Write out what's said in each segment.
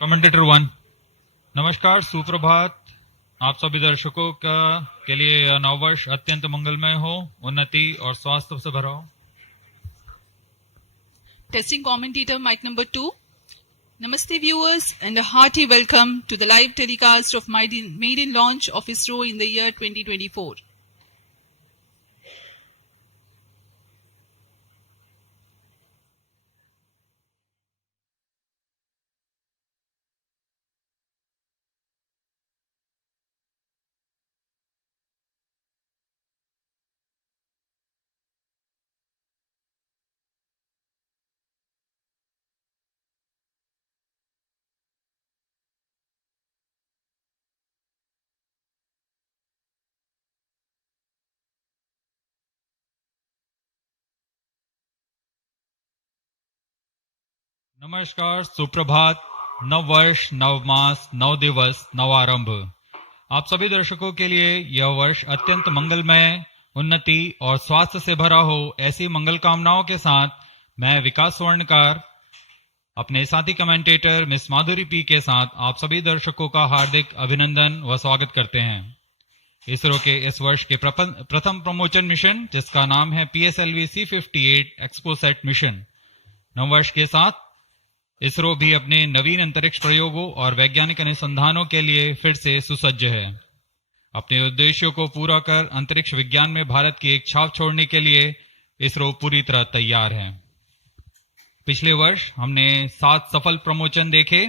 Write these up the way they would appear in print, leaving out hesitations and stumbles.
Commentator 1। नमस्कार, सुप्रभात। आप सभी दर्शकों के लिए यह नववर्ष अत्यंत मंगलमय हो, उन्नति और स्वास्थ्य से भरा हो। Testing commentator mic number 2. Namaste viewers and a hearty welcome to the live telecast of maiden launch of ISRO in the year 2024. नमस्कार, सुप्रभात। नव वर्ष, नव मास, नव दिवस, नव आरंभ। आप सभी दर्शकों के लिए यह वर्ष अत्यंत मंगलमय, उन्नति और स्वास्थ्य से भरा हो, ऐसी मंगल कामनाओं के साथ मैं विकास स्वर्णकार अपने साथी कमेंटेटर मिस माधुरी पी के साथ आप सभी दर्शकों का हार्दिक अभिनंदन व स्वागत करते हैं। इसरो के इस वर्ष के प्रथम प्रमोशन मिशन, जिसका नाम है PSLV C58 एक्सपोसैट मिशन, नववर्ष के साथ इसरो भी अपने नवीन अंतरिक्ष प्रयोगों और वैज्ञानिक अनुसंधानों के लिए फिर से सुसज्ज है। अपने उद्देश्यों को पूरा कर अंतरिक्ष विज्ञान में भारत की एक छाप छोड़ने के लिए इसरो पूरी तरह तैयार है। पिछले वर्ष हमने 7 सफल प्रमोशन देखे।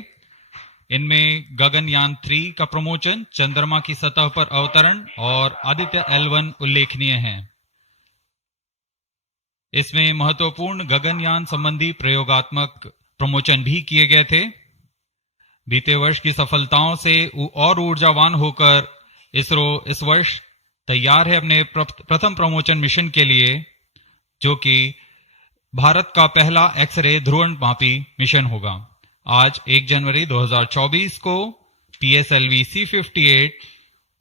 इनमें गगनयान 3 का प्रमोशन, चंद्रमा की सतह पर अवतरण और आदित्य L1 उल्लेखनीय हैं। इसमें महत्वपूर्ण गगनयान संबंधी प्रयोगात्मक प्रमोशन भी किए गए थे। बीते वर्ष की सफलताओं से और ऊर्जावान होकर इसरो इस वर्ष तैयार है अपने प्रथम प्रमोशन मिशन के लिए, जो कि भारत का पहला एक्सरे ध्रुवणमापी मिशन होगा। आज 1 जनवरी 2024 को PSLV C58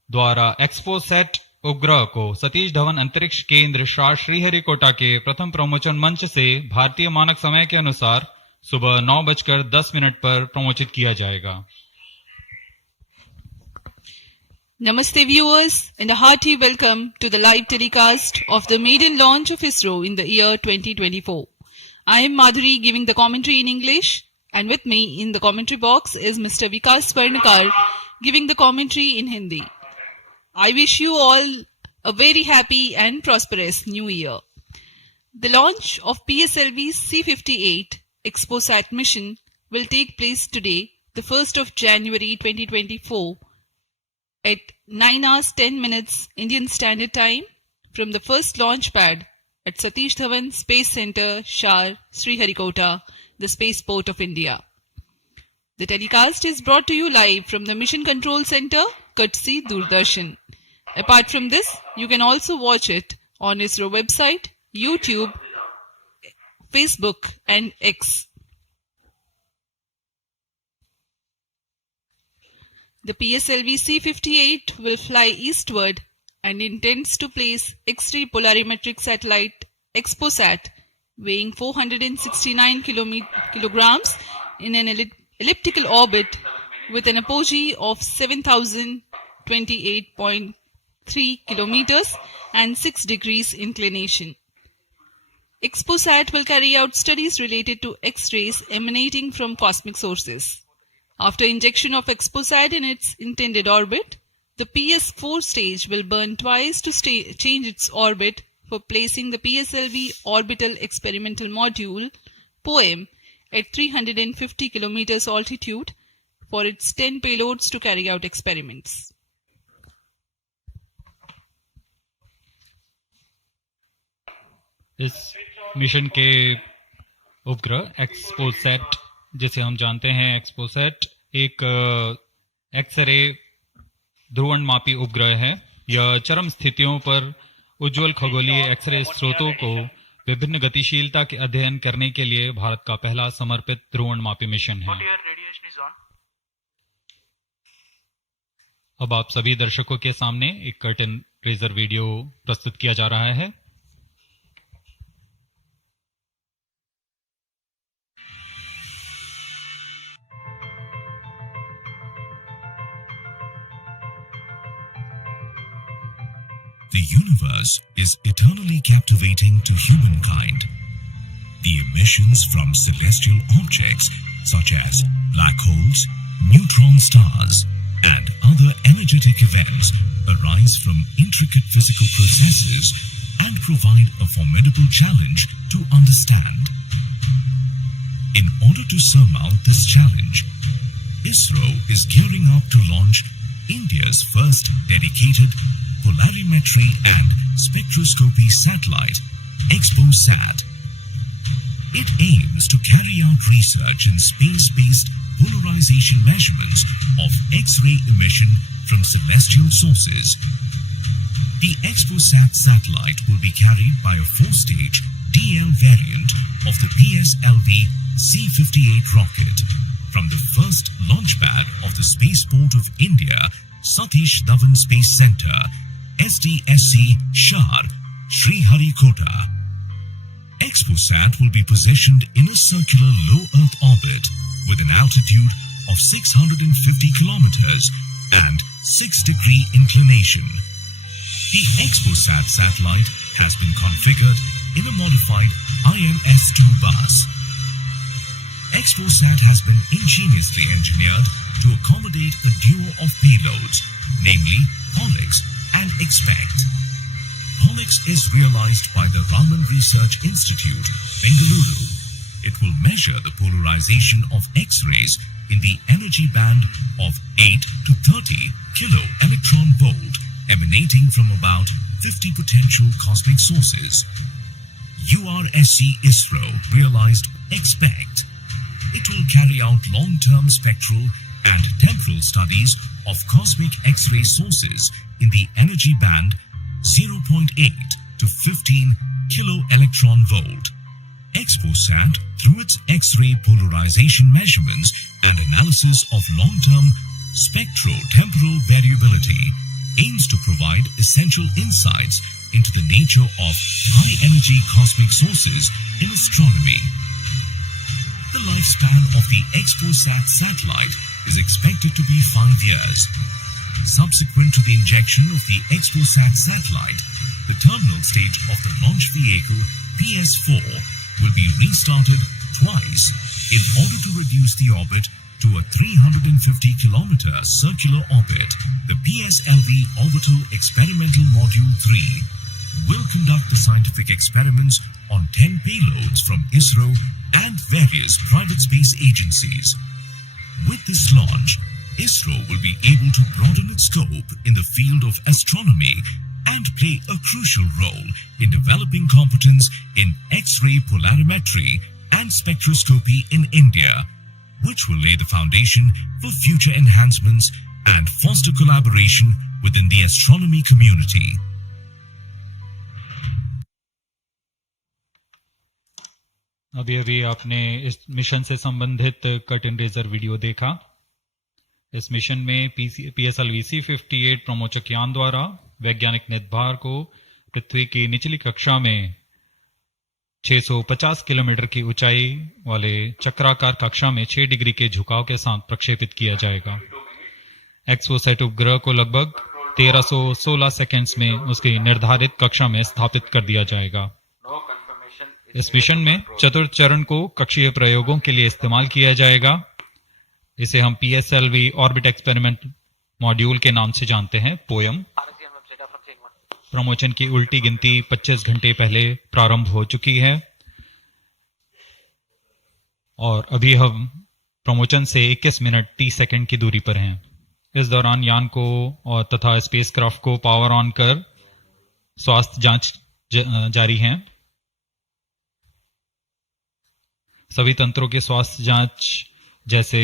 द्वारा एक्सपोसैट उपग्रह को सतीश धवन अंतरिक्ष केंद्र श्रीहरिकोटा के प्रथम प्रमोशन मंच से भारतीय मानक समय के अनुसार सुबह 9:10 पर प्रमोचित किया जाएगा। Namaste viewers and a hearty welcome to the live telecast of the maiden launch of ISRO in the year 2024. I am Madhuri giving the commentary in English, and with me in the commentary box is Mr. Vikas Swarnakar giving the commentary in Hindi. I wish you all a very happy and prosperous new year. The launch of PSLV C58 ExpoSat mission will take place today, the 1st of January 2024 at 9:10 Indian Standard Time from the first launch pad at Satish Dhawan Space Center, Sriharikota, the spaceport of India. The telecast is brought to you live from the Mission Control Center, courtesy Doordarshan. Apart from this, you can also watch it on ISRO website, YouTube, Facebook and X. The PSLV C58 will fly eastward and intends to place X-ray polarimetric satellite ExpoSat weighing 469 kilograms in an elliptical orbit with an apogee of 7,028.3 kilometers and 6 degrees inclination. ExpoSat will carry out studies related to X-rays emanating from cosmic sources. After injection of ExpoSat in its intended orbit, the PS4 stage will burn twice to change its orbit for placing the PSLV Orbital Experimental Module (POEM) at 350 kilometers altitude for its 10 payloads to carry out experiments. इस mission के उपग्रह XPoSat, जिसे हम जानते हैं XPoSat, एक x ray ध्रुवणमापी उपग्रह है। यह चरम स्थितियों पर उज्जवल खगोलीय एक्सरे स्रोतों को विभिन्न गतिशीलता के अध्ययन करने के लिए भारत का पहला समर्पित ध्रुवणमापी मिशन है। अब आप सभी दर्शकों के सामने एक कर्टन रेजर वीडियो प्रस्तुत किया जा रहा है। The universe is eternally captivating to humankind. The emissions from celestial objects such as black holes, neutron stars, and other energetic events arise from intricate physical processes and provide a formidable challenge to understand. In order to surmount this challenge, ISRO is gearing up to launch India's first dedicated polarimetry and spectroscopy satellite, XPOSat. It aims to carry out research in space-based polarization measurements of X-ray emission from celestial sources. The XPOSat satellite will be carried by a 4-stage DL variant of the PSLV C-58 rocket from the first launch pad of the Spaceport of India, Satish Dhawan Space Center, SDSC Shar, Sriharikota. XPOSat will be positioned in a circular low Earth orbit with an altitude of 650 kilometers and 6-degree inclination. The XPOSat satellite has been configured in a modified IMS-2 bus. XPOSat has been ingeniously engineered to accommodate a duo of payloads, namely POLIX and EXPECT. POLIX is realized by the Raman Research Institute, Bengaluru. It will measure the polarization of X-rays in the energy band of 8 to 30 kilo electron volt emanating from about 50 potential cosmic sources. URSC ISRO realized EXPECT. It will carry out long-term spectral and temporal studies of cosmic X-ray sources in the energy band 0.8 to 15 kilo electron volt. XPOSat, through its X-ray polarization measurements and analysis of long-term spectro-temporal variability, aims to provide essential insights into the nature of high-energy cosmic sources in astronomy. The lifespan of the XPOSat satellite is expected to be 5 years. Subsequent to the injection of the XPOSat satellite, the terminal stage of the launch vehicle PS-4 will be restarted twice in order to reduce the orbit to a 350-kilometer circular orbit. The PSLV Orbital Experimental Module 3 will conduct the scientific experiments on 10 payloads from ISRO and various private space agencies. With this launch, ISRO will be able to broaden its scope in the field of astronomy and play a crucial role in developing competence in X-ray polarimetry and spectroscopy in India, which will lay the foundation for future enhancements and foster collaboration within the astronomy community. अभी अभी आपने इस mission से संबंधित cut and razor video देखा। इस mission में PSLV C-58 प्रमोचक यान द्वारा वैज्ञानिक निर्धार को पृथ्वी की निचली कक्षा में 650 किलोमीटर की ऊंचाई वाले चक्राकार कक्षा में 6 डिग्री के झुकाव के साथ प्रक्षेपित किया जाएगा। एक्सपोसैट उपग्रह को लगभग 1316 सेकंड्स में उसकी निर्धारित कक्षा में स्थापित कर दिया जाएगा। इस मिशन में चतुर्थ चरण को कक्षीय प्रयोगों के लिए इस्तेमाल किया जाएगा। इसे हम PSLV ऑर्बिट एक्सपेरिमेंट मॉड्यूल के नाम से जानते हैं, पोयम। प्रमोचन की उल्टी गिनती 25 घंटे पहले प्रारंभ हो चुकी है और अभी हम प्रमोचन से 21 मिनट 30 सेकंड की दूरी पर हैं। इस दौरान यान को और तथा स्पेसक्राफ्ट को पावर ऑन कर स्वास्थ्य जांच जारी है। सभी तंत्रों के स्वास्थ्य जांच जैसे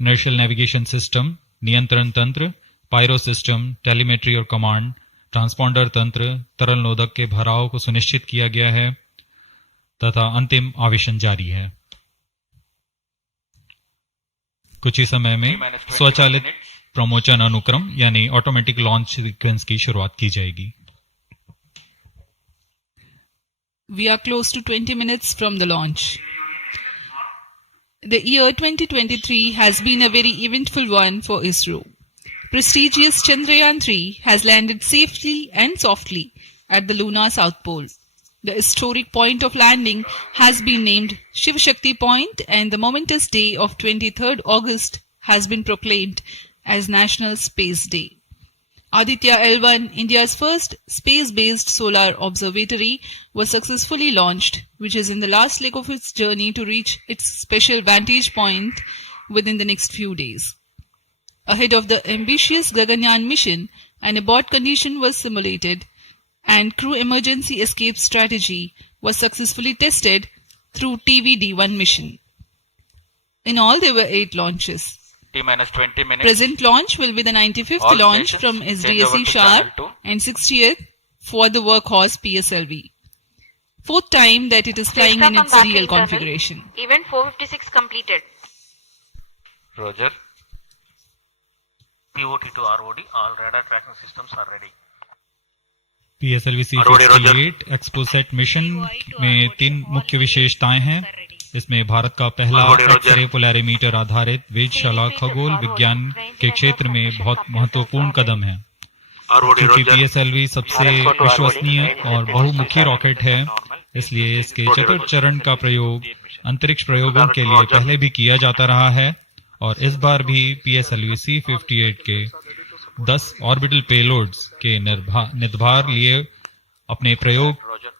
इनर्शियल नेविगेशन सिस्टम, नियंत्रण तंत्र, पायरो सिस्टम, टेलीमेट्री और कमांड, ट्रांसपॉन्डर तंत्र, तरल नोदक के भराव को सुनिश्चित किया गया है तथा अंतिम आवेशन जारी है। कुछ ही समय में स्वचालित प्रमोचन अनुक्रम यानी ऑटोमेटिक लॉन्च सीक्वेंस की शुरुआत की जाएगी। We are close to 20 minutes from the launch. The year 2023 has been a very eventful one for ISRO. prestigious Chandrayaan-3 has landed safely and softly at the lunar south pole. The historic point of landing has been named Shiv Shakti Point, and the momentous day of 23rd August has been proclaimed as National Space Day. Aditya L1, India's first space-based solar observatory, was successfully launched, which is in the last leg of its journey to reach its special vantage point within the next few days. Ahead of the ambitious Gaganyaan mission, an abort condition was simulated and crew emergency escape strategy was successfully tested through TVD-1 mission. In all, there were 8 launches. T-minus 20 minutes. Present launch will be the 95th All launch stations, from change over SDSE to Sharp channel 2. and 60th for the workhorse PSLV. 4th time that it is flying in its real configuration. Event 456 completed. Roger. POT to ROD, all radar tracking systems are ready. PSLV C58 XPoSat mission में 3 मुख्य विशेषताएं हैं। इसमें भारत का पहला x-ray polarimeter आधारित वेधशाला खगोल विज्ञान के क्षेत्र में बहुत महत्वपूर्ण कदम है। क्योंकि PSLV सबसे विश्वसनीय और बहुमुखी रॉकेट है, इसलिए इसके चतुर्थ चरण का प्रयोग अंतरिक्ष प्रयोगों के लिए पहले भी किया जाता रहा है और इस बार भी PSLV C58 के 10 ऑर्बिटल पेलोड्स के निर्धार लिए अपने प्रयोग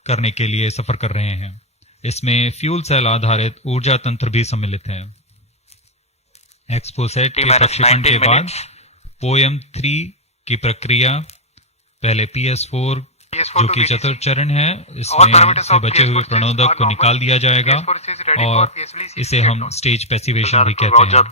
करने के लिए सफर कर रहे हैं। इसमें फ्यूल सेल आधारित ऊर्जा तंत्र भी सम्मिलित है। एक्सपोसेट के प्रक्षेपण के बाद पोएम-3 की प्रक्रिया पहले PS4 जो कि चतुर्थ चरण है, इसमें से बचे हुए प्रणोदक को निकाल दिया जाएगा और इसे हम स्टेज पैसिवेशन भी कहते हैं।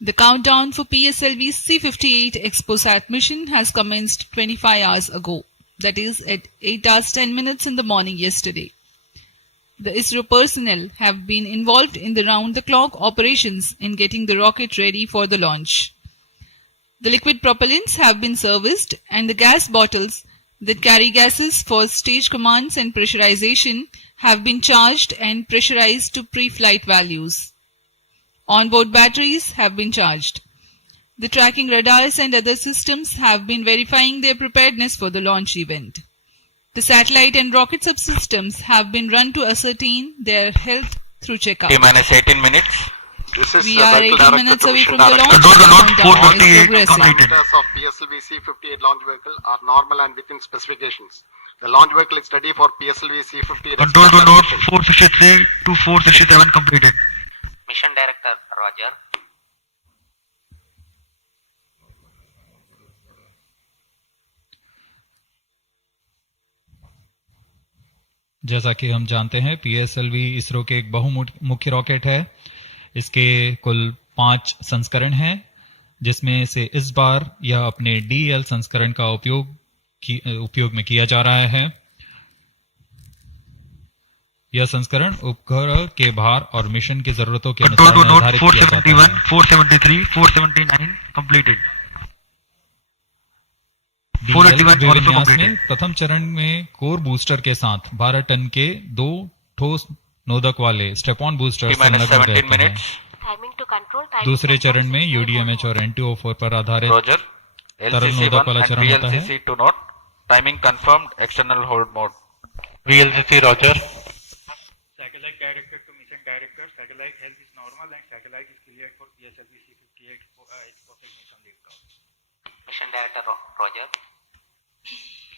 The countdown for PSLV C58 ExpoSat mission has commenced 25 hours ago, that is at 8 hours 10 minutes in the morning yesterday. The ISRO personnel have been involved in the round-the-clock operations in getting the rocket ready for the launch. The liquid propellants have been serviced and the gas bottles that carry gases for stage commands and pressurization have been charged and pressurized to pre-flight values. Onboard batteries have been charged. The tracking radars and other systems have been verifying their preparedness for the launch event. The satellite and rocket subsystems have been run to ascertain their health through checkup. T-minus 18 minutes. We are 18 minutes away from the launch. Control to note Countdown is 458 progressing. completed. Parameters of PSLV C58 launch vehicle are normal and within specifications. The launch vehicle is ready for PSLV C58. Control to note 463 to 467 completed. Mission Director, Roger. जैसा कि हम जानते हैं, PSLV ISRO के एक बहुमुखी rocket है। इसके कुल 5 संस्करण हैं, जिसमें से इस बार यह अपने DL संस्करण का उपयोग में किया जा रहा है। यह संस्करण उपग्रह के भार और मिशन की जरूरतों के अनुसार निर्धारित किया जाता है। 473, 479 completed. DL विन्यास में प्रथम चरण में कोर बूस्टर के साथ 12 टन के 2 ठोस नोदक वाले स्टेप-ऑन बूस्टर संलग्न रहते हैं। Timing to control. दूसरे चरण में UDMH और N2O4 पर आधारित Roger. तरल नोदक वाला LCC1 and चरण होता है। VLCC to note. Timing confirmed. External hold mode. VLCC, Roger. Satellite director to mission director. Satellite health is normal and satellite is cleared for PSLV C58 exposed mission liftoff. Mission Director, Roger.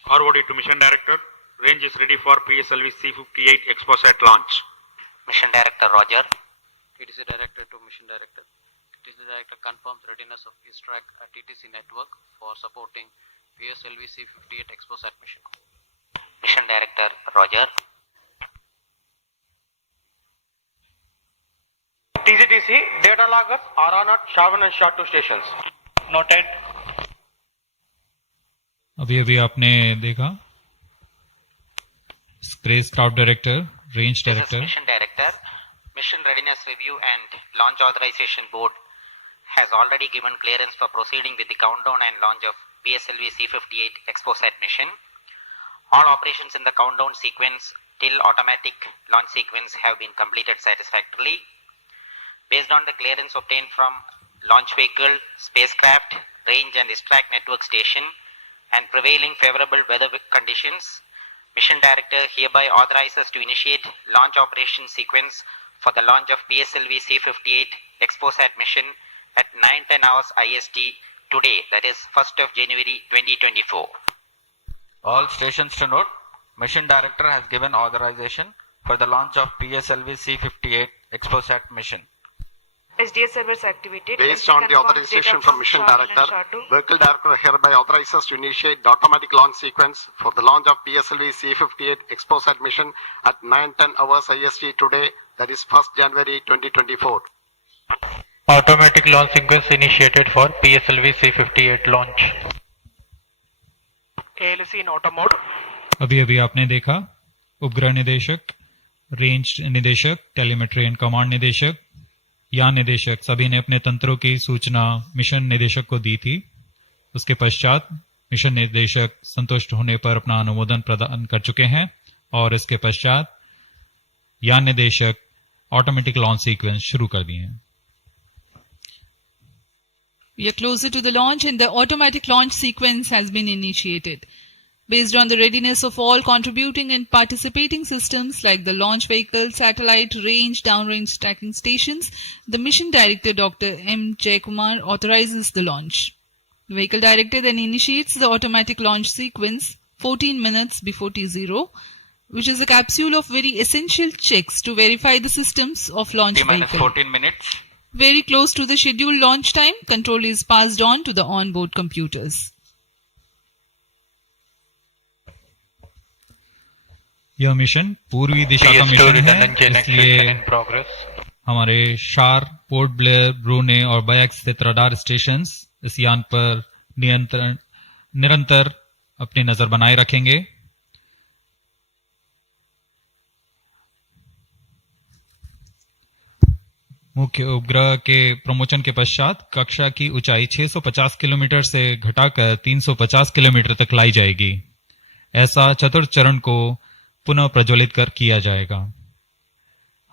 ROD to mission director. Range is ready for PSLV C58 ExpoSat launch. Mission Director, Roger. TTC Director to Mission Director. TTC Director confirms readiness of ISTRAC TTC network for supporting PSLV C58 ExpoSat mission. Mission Director, Roger. TCTC data loggers are on at Shavan and SHA-2 stations. Noted. अभी आपने देखा space craft director, range This is director. Mission Director. Mission Readiness Review and Launch Authorization Board has already given clearance for proceeding with the countdown and launch of PSLV C58 ExpoSat mission. All operations in the countdown sequence till automatic launch sequence have been completed satisfactorily. Based on the clearance obtained from launch vehicle, spacecraft, range and distract network station and prevailing favorable weather conditions, Mission Director hereby authorizes to initiate launch operation sequence for the launch of PSLV C-58 XPOSAT mission at 9:10 hours IST today, that is 1st of January 2024. All stations to note, Mission Director has given authorization for the launch of PSLV C-58 XPOSAT mission. SDS servers activated. Based on the authorization from Mission Director, Vehicle Director hereby authorizes to initiate the automatic launch sequence for the launch of PSLV C-58 XPOSAT mission at 9:10 hours IST today, that is 1st January 2024. Automatic launch sequence initiated for PSLV C-58 launch. ALC in auto mode. अभी अभी आपने देखा उपग्रह निदेशक, range निदेशक, telemetry and command निदेशक, यान निदेशक सभी ने अपने तंत्रों की सूचना मिशन निदेशक को दी थी। उसके पश्चात मिशन निदेशक संतुष्ट होने पर अपना अनुमोदन प्रदान कर चुके हैं और इसके पश्चात यान निदेशक ऑटोमेटिक लॉन्च सीक्वेंस शुरू कर दिए हैं। We are closer to the launch and the automatic launch sequence has been initiated. Based on the readiness of all contributing and participating systems like the launch vehicle, satellite, range, downrange tracking stations, the mission director Dr. M. Jayakumar authorizes the launch. The vehicle director then initiates the automatic launch sequence 14 minutes before T0, which is a capsule of very essential checks to verify the systems of launch vehicle. 14 minutes. Very close to the scheduled launch time, control is passed on to the onboard computers. यह mission पूर्वी दिशा का mission है, इसलिए हमारे शार, port Blair, ब्रूने और bikes स्थित radar stations इस यान पर निरंतर अपनी नजर बनाए रखेंगे। मुख्य उपग्रह के प्रमोचन के पश्चात कक्षा की ऊंचाई 650 किलोमीटर से घटाकर 350 किलोमीटर तक लाई जाएगी। ऐसा चतुर्थ चरण को पुनः प्रज्वलित कर किया जाएगा।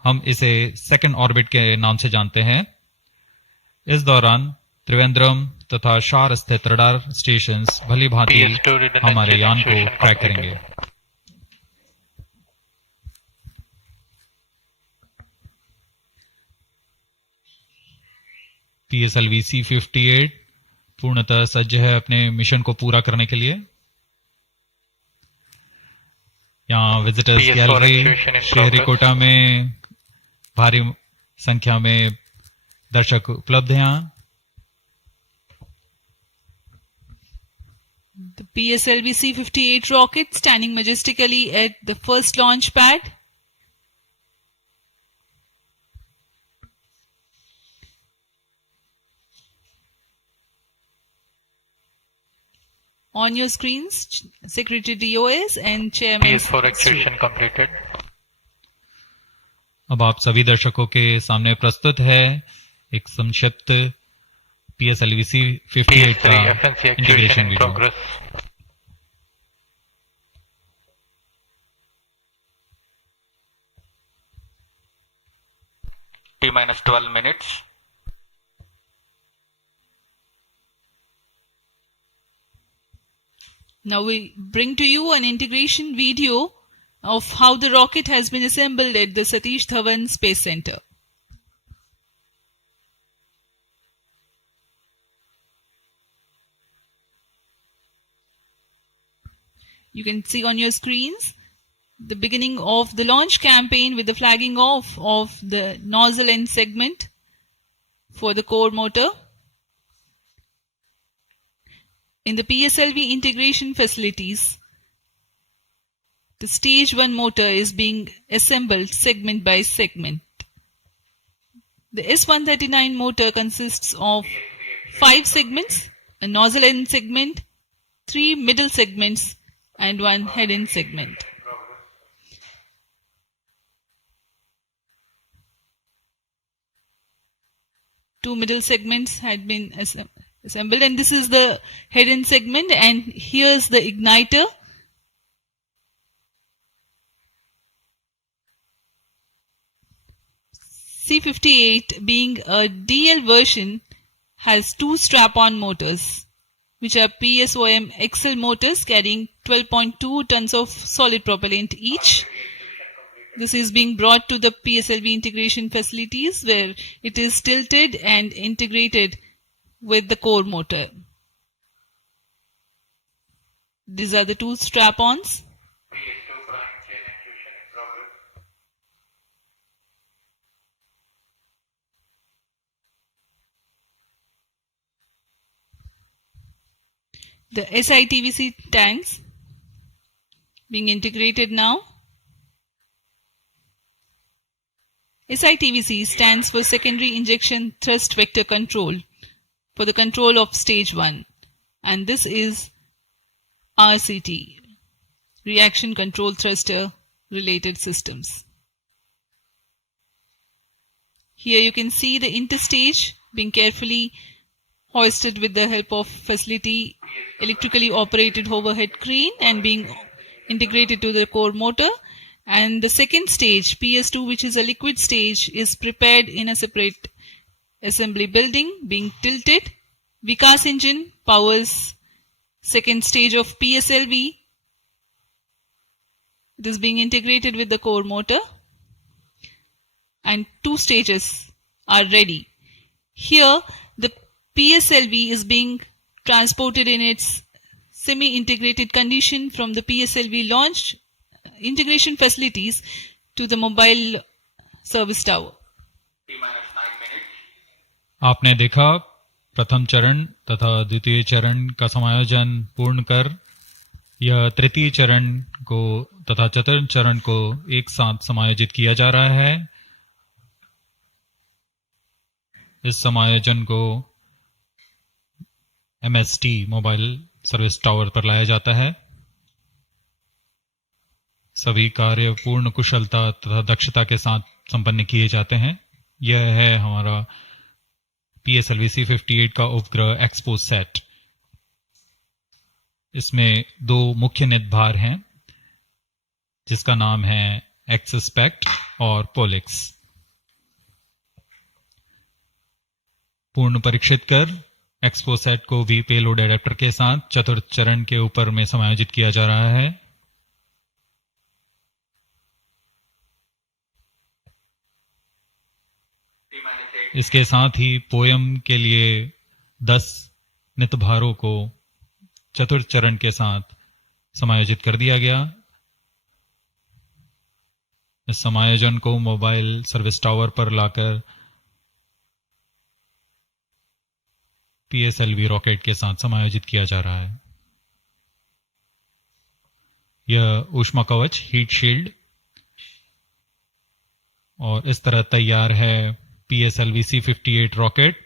हम इसे सेकंड ऑर्बिट के नाम से जानते हैं। इस दौरान त्रिवेंद्रम तथा शार स्थित रडार स्टेशंस भली भांति हमारे यान को ट्रैक करेंगे। PSLV C-58 पूर्णतः सज्ज है अपने मिशन को पूरा करने के लिए। यहाँ विजिटर्स गैलरी श्रीहरिकोटा में भारी संख्या में दर्शक उपलब्ध हैं। The PSLV C-58 rocket standing majestically at the first launch pad. On your screens, Secretary DOS and Chairman. PS4 actuation completed. अब आप सभी दर्शकों के सामने प्रस्तुत है एक संक्षिप्त PSLV C-58 का integration video. T-12 minutes. Now we bring to you an integration video of how the rocket has been assembled at the Satish Dhawan Space Center. You can see on your screens the beginning of the launch campaign with the flagging off of the nozzle end segment for the core motor. In the PSLV integration facilities, the stage 1 motor is being assembled segment by segment. The S139 motor consists of 5 segments, a nozzle end segment, 3 middle segments and 1 head end segment. Two middle segments had been assembled, and this is the head end segment, and here's the igniter. C58, being a DL version, has two strap-on motors, which are PSOM XL motors carrying 12.2 tons of solid propellant each. This is being brought to the PSLV integration facilities where it is tilted and integrated with the core motor. These are the two strap-ons. The SITVC tanks being integrated now. SITVC stands for Secondary Injection Thrust Vector Control for the control of stage 1, and this is RCT, Reaction Control Thruster related systems. Here you can see the interstage being carefully hoisted with the help of facility electrically operated overhead crane and being integrated to the core motor. And the second stage, PS2, which is a liquid stage, is prepared in a separate assembly building being tilted. Vikas engine powers second stage of PSLV. It is being integrated with the core motor and two stages are ready. Here the PSLV is being transported in its semi-integrated condition from the PSLV launch integration facilities to the mobile service tower. आपने देखा प्रथम चरण तथा द्वितीय चरण का समायोजन पूर्ण कर यह तृतीय चरण को तथा चतुर्थ चरण को एक साथ समायोजित किया जा रहा है। इस समायोजन को MST मोबाइल सर्विस टावर पर लाया जाता है। सभी कार्य पूर्ण कुशलता तथा दक्षता के साथ संपन्न किए जाते हैं। यह है हमारा PSLV C58 का उपग्रह एक्सपो सेट। इसमें दो मुख्य निदभार हैं जिसका नाम है एक्सपेक्ट और पोलिक्स। पूर्ण परीक्षित कर एक्सपो सेट को भी पेलोड एडेप्टर के साथ चतुर्थ चरण के ऊपर में समायोजित किया जा रहा है। इसके साथ ही पोयम के लिए 10 नितभारों को चतुर्थ चरण के साथ समायोजित कर दिया गया। इस समायोजन को मोबाइल सर्विस टावर पर लाकर PSLV रॉकेट के साथ समायोजित किया जा रहा है। यह ऊष्मा कवच हीट शील्ड और इस तरह तैयार है PSLV C58 रॉकेट।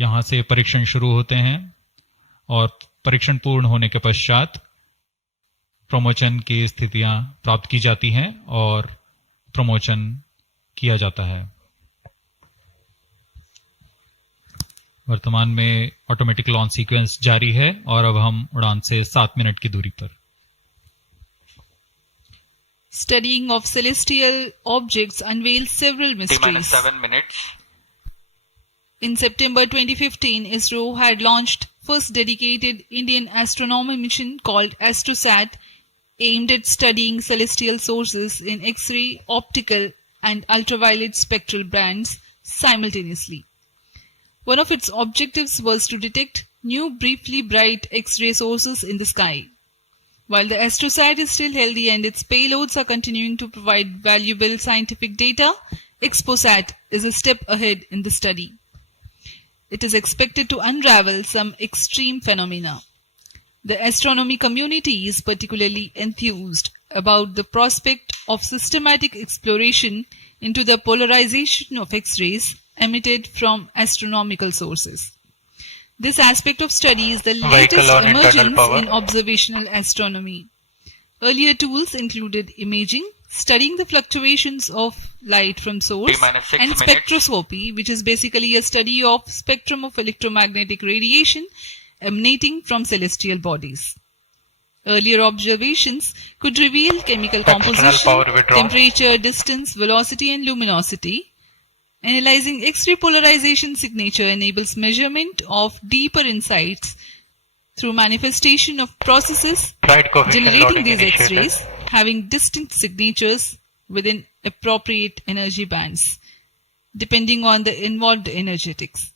यहां से परीक्षण शुरू होते हैं और परीक्षण पूर्ण होने के पश्चात प्रमोशन की स्थितियां प्राप्त की जाती हैं और प्रमोशन किया जाता है। वर्तमान में ऑटोमेटिक लॉन्च सीक्वेंस जारी है और अब हम उड़ान से 7 मिनट की दूरी पर। Studying of celestial objects unveils several mysteries. 7 minutes. In September 2015, ISRO had launched first dedicated Indian astronomy mission called AstroSat, aimed at studying celestial sources in X-ray, optical, and ultraviolet spectral bands simultaneously. One of its objectives was to detect new briefly bright X-ray sources in the sky. While the AstroSat is still healthy and its payloads are continuing to provide valuable scientific data, XPOSat is a step ahead in the study. It is expected to unravel some extreme phenomena. The astronomy community is particularly enthused about the prospect of systematic exploration into the polarization of X-rays emitted from astronomical sources. This aspect of study is the latest emergence in observational astronomy. Earlier tools included imaging, studying the fluctuations of light from source, and spectroscopy, which is basically a study of spectrum of electromagnetic radiation emanating from celestial bodies. Earlier observations could reveal chemical External composition, power withdrawn. temperature, distance, velocity, and luminosity. Analyzing X-ray polarization signature enables measurement of deeper insights through manifestation of processes Flight coefficient generating loading these initiated. X-rays having distinct signatures within appropriate energy bands, depending on the involved energetics.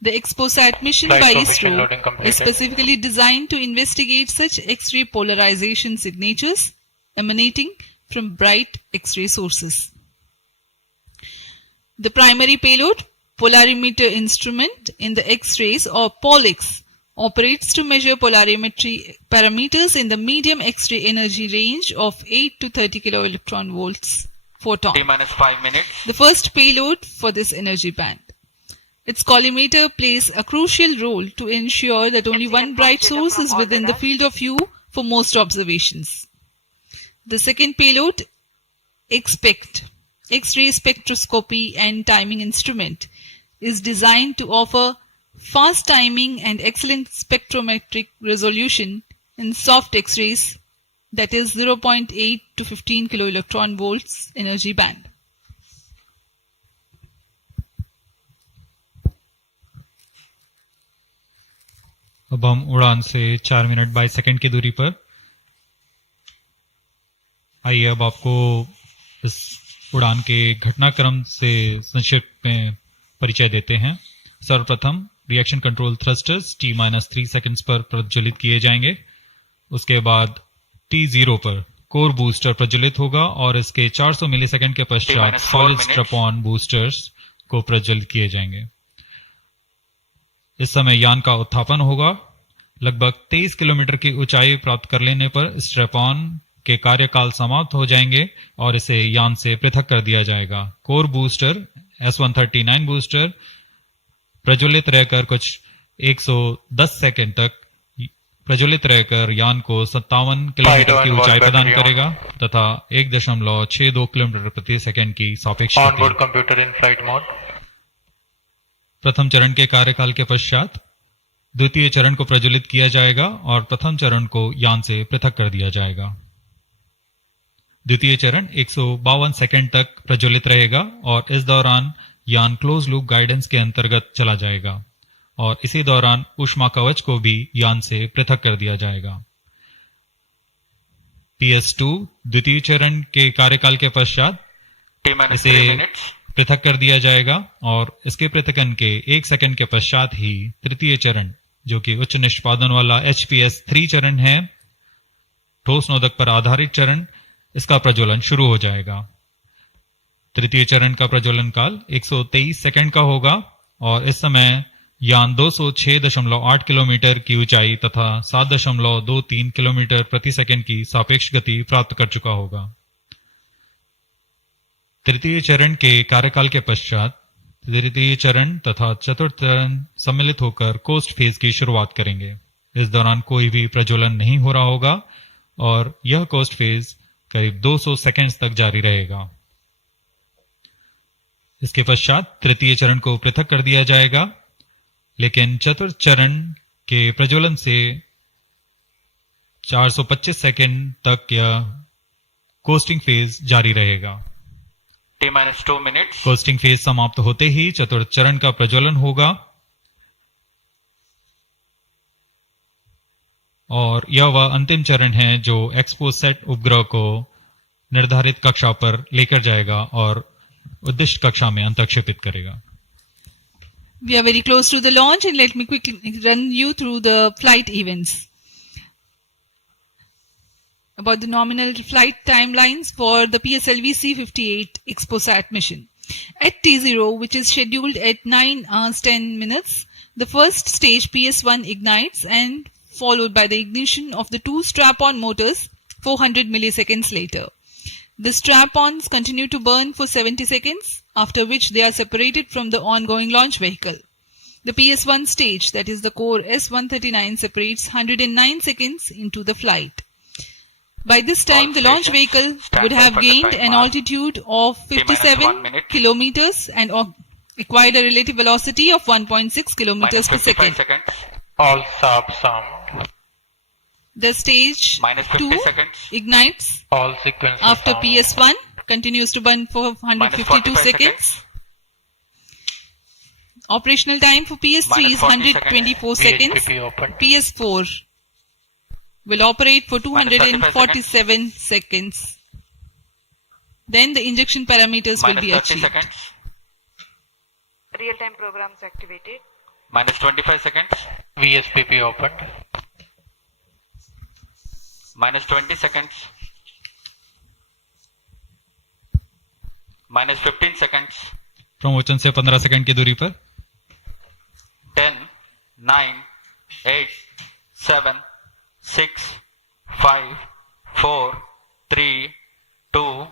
The XPOSAT mission Flight by coefficient ISRO loading completed. is specifically designed to investigate such X-ray polarization signatures emanating from bright X-ray sources. The primary payload, polarimeter instrument in the X-rays or POLIX, operates to measure polarimetry parameters in the medium X-ray energy range of 8 to 30 kiloelectron volts photon. T-minus 5 minutes. The first payload for this energy band. Its collimator plays a crucial role to ensure that only one bright source is within the field of view for most observations. The second payload, XPECT, X-ray spectroscopy and timing instrument, is designed to offer fast timing and excellent spectrometric resolution in soft X-rays, that is 0.8 to 15 kiloelectron volts energy band. अब हम उड़ान से 4 minute 22 second की दूरी पर। आइए अब आपको इस उड़ान के घटनाक्रम से संक्षिप्त में परिचय देते हैं। सर्वप्रथम reaction control thrusters T-3 seconds पर प्रज्वलित किए जाएंगे। उसके बाद T0 पर कोर बूस्टर प्रज्वलित होगा और इसके 400 मिलीसेकंड के पश्चात सॉलिड स्ट्रैप-ऑन बूस्टर्स को प्रज्वलित किए जाएंगे। इस समय यान का उत्थापन होगा। लगभग 23 किलोमीटर की ऊंचाई प्राप्त कर लेने पर स्ट्रैप-ऑन के कार्यकाल समाप्त हो जाएंगे और इसे यान से पृथक कर दिया जाएगा। कोर बूस्टर S139 बूस्टर प्रज्वलित रहकर कुछ 110 सेकंड तक प्रज्वलित रहकर यान को 57 किलोमीटर की ऊंचाई प्रदान करेगा तथा 1.62 किलोमीटर प्रति सेकंड की सापेक्ष Onboard computer in flight mode. प्रथम चरण के कार्यकाल के पश्चात द्वितीय चरण को प्रज्वलित किया जाएगा और प्रथम चरण को यान से पृथक कर दिया जाएगा। द्वितीय चरण 152 सेकंड तक प्रज्वलित रहेगा और इस दौरान यान क्लोज लूप गाइडेंस के अंतर्गत चला जाएगा और इसी दौरान ऊष्मा कवच को भी यान से पृथक कर दिया जाएगा। PS2 द्वितीय चरण के कार्यकाल के पश्चात इसे पृथक कर दिया जाएगा और इसके पृथकन के 1 सेकंड के पश्चात ही तृतीय चरण, जो कि उच्च निष्पादन वाला HPS3 चरण है, ठोस नोदक पर आधारित चरण, इसका प्रज्वलन शुरू हो जाएगा। तृतीय चरण का प्रज्वलन काल 123 सेकंड का होगा और इस समय यान 206.8 किलोमीटर की ऊंचाई तथा 7.23 किलोमीटर प्रति सेकंड की सापेक्ष गति प्राप्त कर चुका होगा। तृतीय चरण के कार्यकाल के पश्चात तृतीय चरण तथा चतुर्थ चरण सम्मिलित होकर कोस्ट फेज की शुरुआत करेंगे। इस दौरान कोई भी प्रज्वलन नहीं हो रहा होगा और यह कोस्ट फेज करीब 200 सेकंड्स तक जारी रहेगा। इसके पश्चात तृतीय चरण को पृथक कर दिया जाएगा, लेकिन चतुर्थ चरण के प्रज्वलन से 425 सेकंड तक यह कोस्टिंग फेज जारी रहेगा। T-2 minutes. कोस्टिंग फेज समाप्त होते ही चतुर्थ चरण का प्रज्वलन होगा और यह वह अंतिम चरण है जो एक्सपोसेट उपग्रह को निर्धारित कक्षा पर लेकर जाएगा और उद्दिष्ट कक्षा में अंतक्षेपित करेगा। We are very close to the launch and let me quickly run you through the flight events. About the nominal flight timelines for the PSLV C-58 XPOSAT mission. At T0, which is scheduled at 9 hours 10 minutes, the first stage PS1 ignites and followed by the ignition of the two strap-on motors 400 milliseconds later. The strap-ons continue to burn for 70 seconds, after which they are separated from the ongoing launch vehicle. The PS1 stage, that is the core S139, separates 109 seconds into the flight. By this time, the launch vehicle would have gained an altitude of 57 kilometers and acquired a relative velocity of 1.6 kilometers per second. All subs armed. The stage minus 50 2 seconds, ignites All sequences after on. PS1, continues to burn for minus 152 45 seconds. Operational time for PS3 Minus is 40 124 seconds. VHPP opened. PS4 will operate for Minus 35 247 seconds. Then the injection parameters will minus be 30 achieved. seconds, Real-time programs activated. minus 25 seconds, VSPP opened. minus 20 seconds, minus 15 seconds, promotion से 15 second की दूरी पर 10, 9, 8, 7, 6, 5, 4, 3, 2,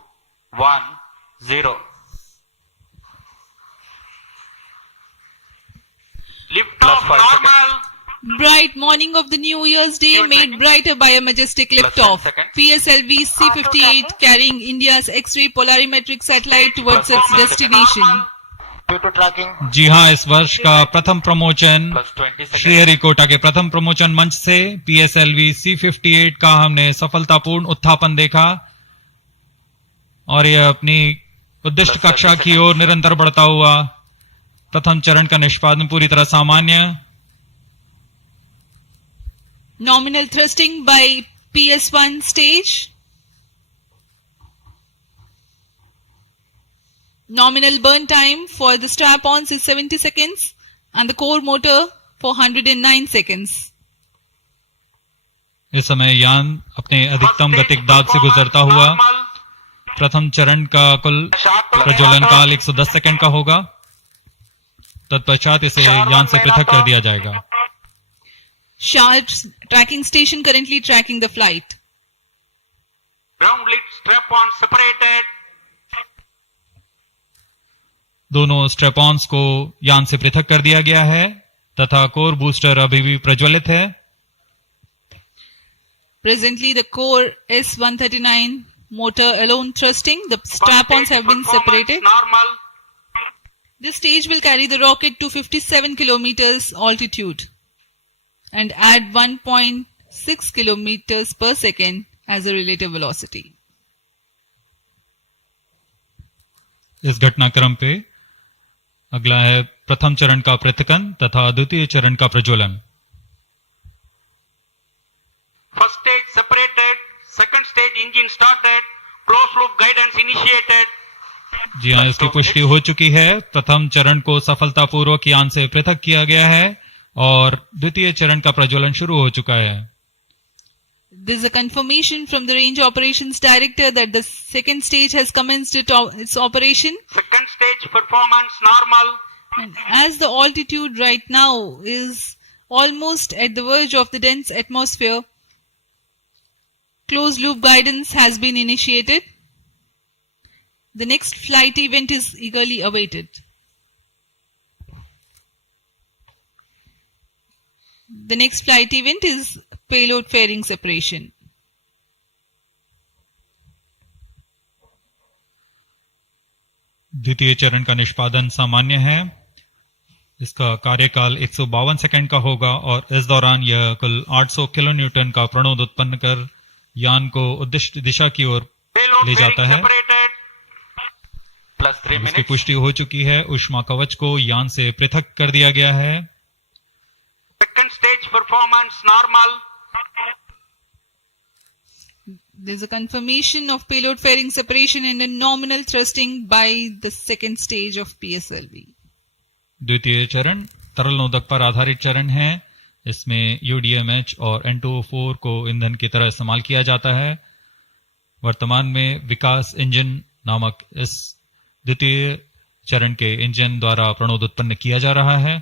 1, 0. Lift Plus off 5 normal. Bright morning of the New Year's Day made brighter by a majestic Plus 10 liftoff. seconds. PSLV C-58 carrying India's X-ray polarimetric satellite towards Plus its 10 destination. Due to tracking, जी हाँ, इस वर्ष का प्रथम promotion Plus 20 seconds, Sriharikota के प्रथम promotion मंच से PSLV C-58 का हमने सफलतापूर्ण उत्थापन देखा और यह अपनी उद्दिष्ट कक्षा की ओर निरंतर बढ़ता हुआ प्रथम चरण का निष्पादन पूरी तरह सामान्य. Nominal thrusting by PS1 stage. Nominal burn time for the strap-ons is 70 seconds and the core motor for 109 seconds. इस समय यान अपने अधिकतम गतिक दाब से गुजरता हुआ प्रथम चरण का कुल प्रज्वलन काल 110 सेकंड का होगा. तत्पश्चात इसे यान से पृथक कर दिया जाएगा. Sharp's tracking station currently tracking the flight. Ground lead strap-on separated. दोनों स्ट्रेपॉन्स को यान से पृथक कर दिया गया है तथा कोर बूस्टर अभी भी प्रज्वलित है. Presently, the core S139 motor alone thrusting. The strap-ons have been separated. Normal. This stage will carry the rocket to 57 kilometers altitude and add 1.6 kilometers per second as a relative velocity. इस घटनाक्रम पे अगला है प्रथम चरण का पृथकन तथा द्वितीय चरण का प्रज्वलन. First stage separated. Second stage engine started. Closed loop guidance initiated. जी हाँ, इसकी पुष्टि हो चुकी है. प्रथम चरण को सफलतापूर्वक यान से पृथक किया गया है और द्वितीय चरण का प्रज्वलन शुरू हो चुका है. This is a confirmation from the Range Operations Director that the second stage has commenced its operation. Second stage performance normal. And as the altitude right now is almost at the verge of the dense atmosphere, closed loop guidance has been initiated. The next flight event is eagerly awaited. The next flight event is payload fairing separation. द्वितीय चरण का निष्पादन सामान्य है. इसका कार्यकाल 152 second का होगा और इस दौरान यह कुल 800 किलो न्यूटन का प्रणोद उत्पन्न कर यान को उद्दिष्ट दिशा की ओर Payload ले fairing जाता है. separated. plus 3 इसकी minutes, पुष्टि हो चुकी है. ऊष्मा कवच को यान से पृथक कर दिया गया है. Second stage performance normal. There is a confirmation of payload fairing separation and a nominal thrusting by the second stage of PSLV. द्वितीय चरण तरल नोदक पर आधारित चरण है. इसमें UDMH और N2O4 को ईंधन की तरह इस्तेमाल किया जाता है. वर्तमान में विकास इंजन नामक इस द्वितीय चरण के इंजन द्वारा प्रणोद उत्पन्न किया जा रहा है.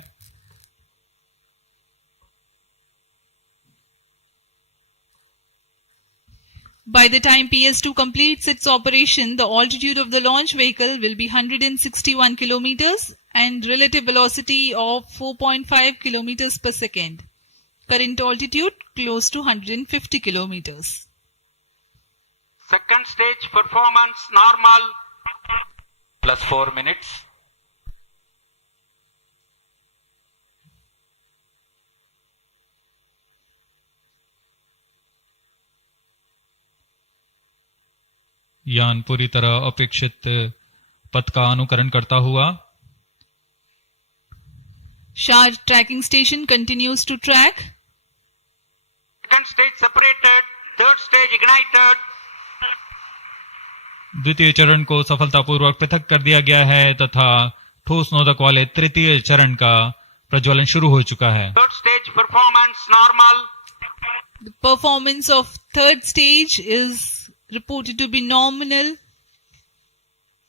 By the time PS2 completes its operation, the altitude of the launch vehicle will be 161 kilometers and relative velocity of 4.5 kilometers per second. Current altitude close to 150 kilometers. Second stage performance normal. plus 4 minutes, यान पूरी तरह अपेक्षित पथ का अनुकरण करता हुआ Shar tracking station continues to track. Second stage separated, third stage ignited. द्वितीय चरण को सफलतापूर्वक पृथक कर दिया गया है तथा ठोस नोदक वाले तृतीय चरण का प्रज्वलन शुरू हो चुका है. Third stage performance normal. The performance of third stage is reported to be nominal.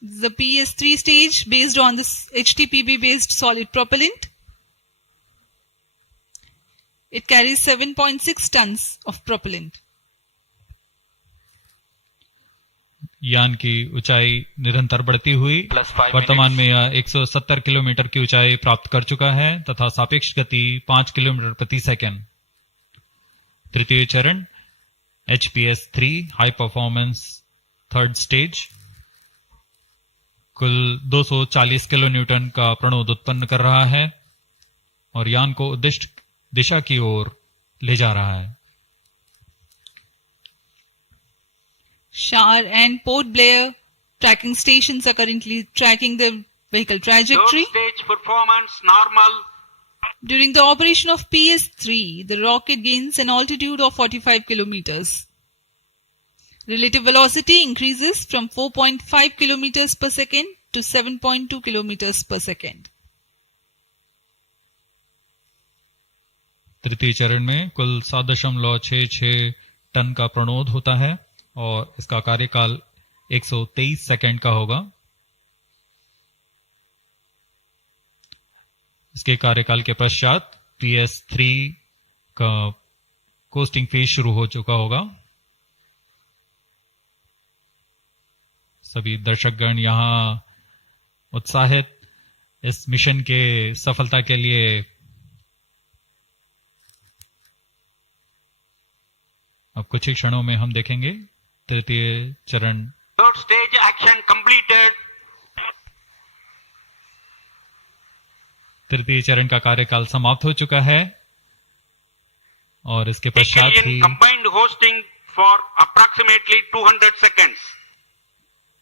The PS3 stage based on this HTPB based solid propellant. It carries 7.6 tons of propellant. यान की ऊंचाई निरंतर बढ़ती हुई वर्तमान में यह 170 किलोमीटर की ऊंचाई प्राप्त कर चुका है तथा सापेक्ष गति 5 किलोमीटर प्रति सेकंड. तृतीय चरण HPS3 high performance third stage कुल 240 किलो न्यूटन का प्रणोद उत्पन्न कर रहा है और यान को उद्दिष्ट दिशा की ओर ले जा रहा है. Shar and Port Blair tracking stations are currently tracking the vehicle trajectory. Third stage performance normal. During the operation of PS3, the rocket gains an altitude of 45 kilometers. Relative velocity increases from 4.5 kilometers per second to 7.2 kilometers per second. तृतीय चरण में कुल 7.66 ton का प्रणोद होता है और इसका कार्यकाल 123 सेकंड का होगा. इसके कार्यकाल के पश्चात PS3 का कोस्टिंग फेज शुरू हो चुका होगा. सभी दर्शकगण यहां उत्साहित इस मिशन के सफलता के लिए अब कुछ ही क्षणों में हम देखेंगे तृतीय चरण. Third stage action completed. तृतीय चरण का कार्यकाल समाप्त हो चुका है और इसके पश्चात ही combined hosting for approximately 200 seconds.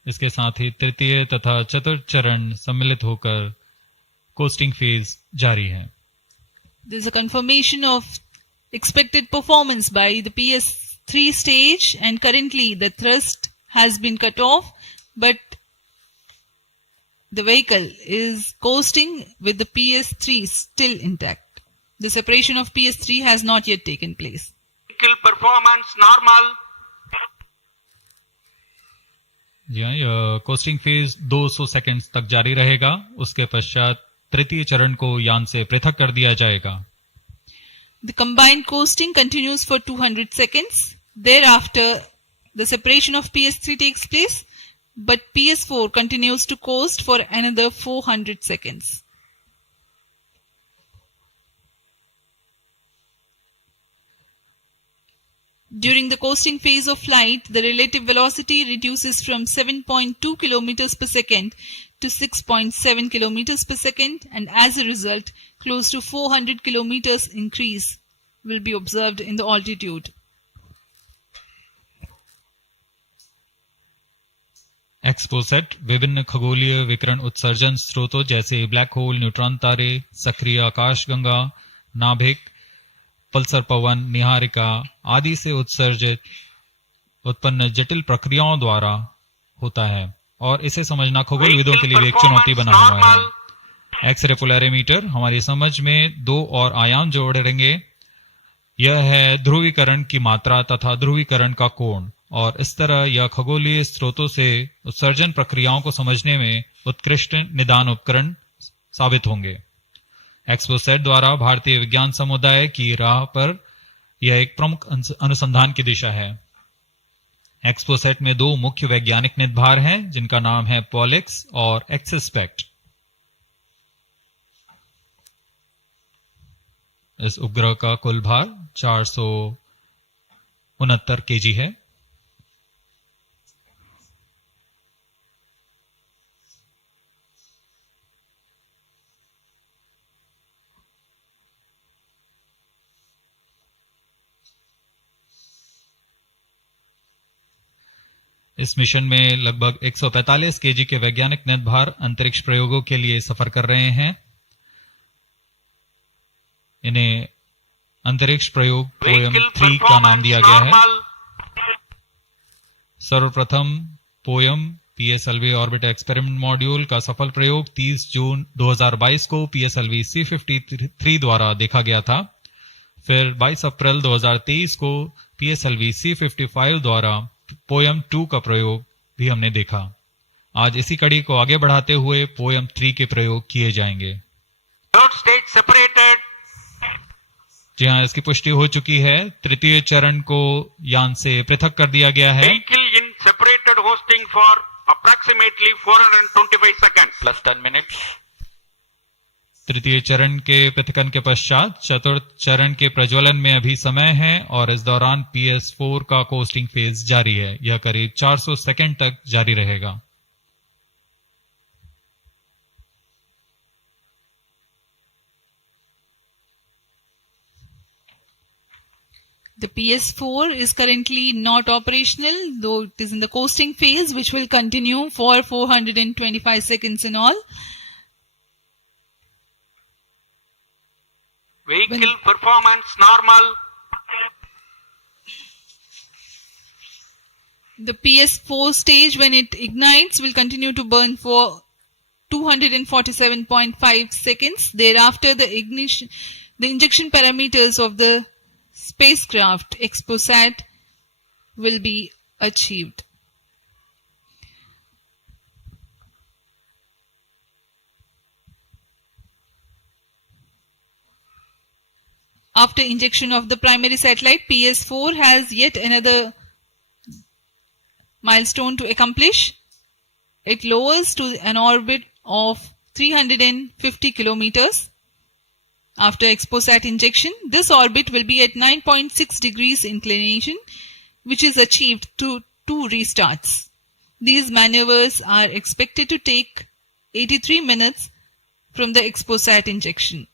इसके साथ ही तृतीय तथा चतुर्थ चरण सम्मिलित होकर कोस्टिंग फेज जारी है. There is a confirmation of expected performance by the PS3 stage and currently the thrust has been cut off but the vehicle is coasting with the PS3 still intact. The separation of PS3 has not yet taken place. Vehicle performance normal. यह costing phase 200 seconds तक जारी रहेगा. उसके पश्चात तृतीय चरण को यान से पृथक कर दिया जाएगा. The combined coasting continues for 200 seconds. Thereafter, the separation of PS3 takes place, but PS4 continues to coast for another 400 seconds. During the coasting phase of flight, the relative velocity reduces from 7.2 kilometers per second to 6.7 kilometers per second, and as a result, close to 400 kilometers increase will be observed in the altitude. XPoSat विभिन्न खगोलीय विकिरण उत्सर्जन स्रोतों जैसे black hole, neutron तारे, सक्रिय आकाशगंगा, नाभिक, पल्सर पवन, निहारिका आदि से उत्सर्जित उत्पन्न जटिल प्रक्रियाओं द्वारा होता है और इसे समझना खगोलविदों के लिए एक चुनौती बना हुआ है. एक्सरे पोलैरिमीटर हमारी समझ में दो और आयाम जोड़ेंगे. यह है ध्रुवीकरण की मात्रा तथा ध्रुवीकरण का कोण और इस तरह यह खगोलीय स्रोतों से उत्सर्जन प्रक्रियाओं को समझने में उत्कृष्ट निदान उपकरण साबित होंगे. एक्सपोसेट द्वारा भारतीय विज्ञान समुदाय की राह पर यह एक प्रमुख अनुसंधान की दिशा है. एक्सपोसेट में दो मुख्य वैज्ञानिक निदभार हैं जिनका नाम है पॉलिक्स और एक्सस्पेक्ट. इस उपग्रह का कुल भार 469 केजी है. इस मिशन में लगभग 145 केजी के वैज्ञानिक निर्भर अंतरिक्ष प्रयोगों के लिए सफर कर रहे हैं। इन्हें अंतरिक्ष प्रयोग पोयम 3 का नाम दिया गया है। सर्वप्रथम poem PSLV orbit experiment module का सफल प्रयोग 30 जून 2022 को पीएसएलवी C53 द्वारा देखा गया था। फिर 22 अप्रैल 2023 को पीएसएलवी C55 द्वारा पोयम 2 का प्रयोग भी हमने देखा। आज इसी कड़ी को आगे बढ़ाते हुए पोयम 3 के प्रयोग किए जाएंगे। जी हाँ, इसकी पुष्टि हो चुकी है। तृतीय चरण को यान से पृथक कर दिया गया है। Vehicle in separated hosting for approximately 425 seconds. Plus 10 minutes. तृतीय चरण के पृथकन के पश्चात चतुर्थ चरण के प्रज्वलन में अभी समय है और इस दौरान PS4 का होस्टिंग फेज जारी है। यह करीब 400 सेकंड तक जारी रहेगा। The PS4 is currently not operational, though it is in the coasting phase, which will continue for 425 seconds in all. Vehicle performance normal. The PS4 stage, when it ignites, will continue to burn for 247.5 seconds. Thereafter, the injection parameters of the spacecraft Exposat will be achieved. After injection of the primary satellite, PS4 has yet another milestone to accomplish. It lowers to an orbit of 350 kilometers. After Exposat injection, this orbit will be at 9.6 degrees inclination, which is achieved through 2 restarts. These maneuvers are expected to take 83 minutes from the Exposat injection.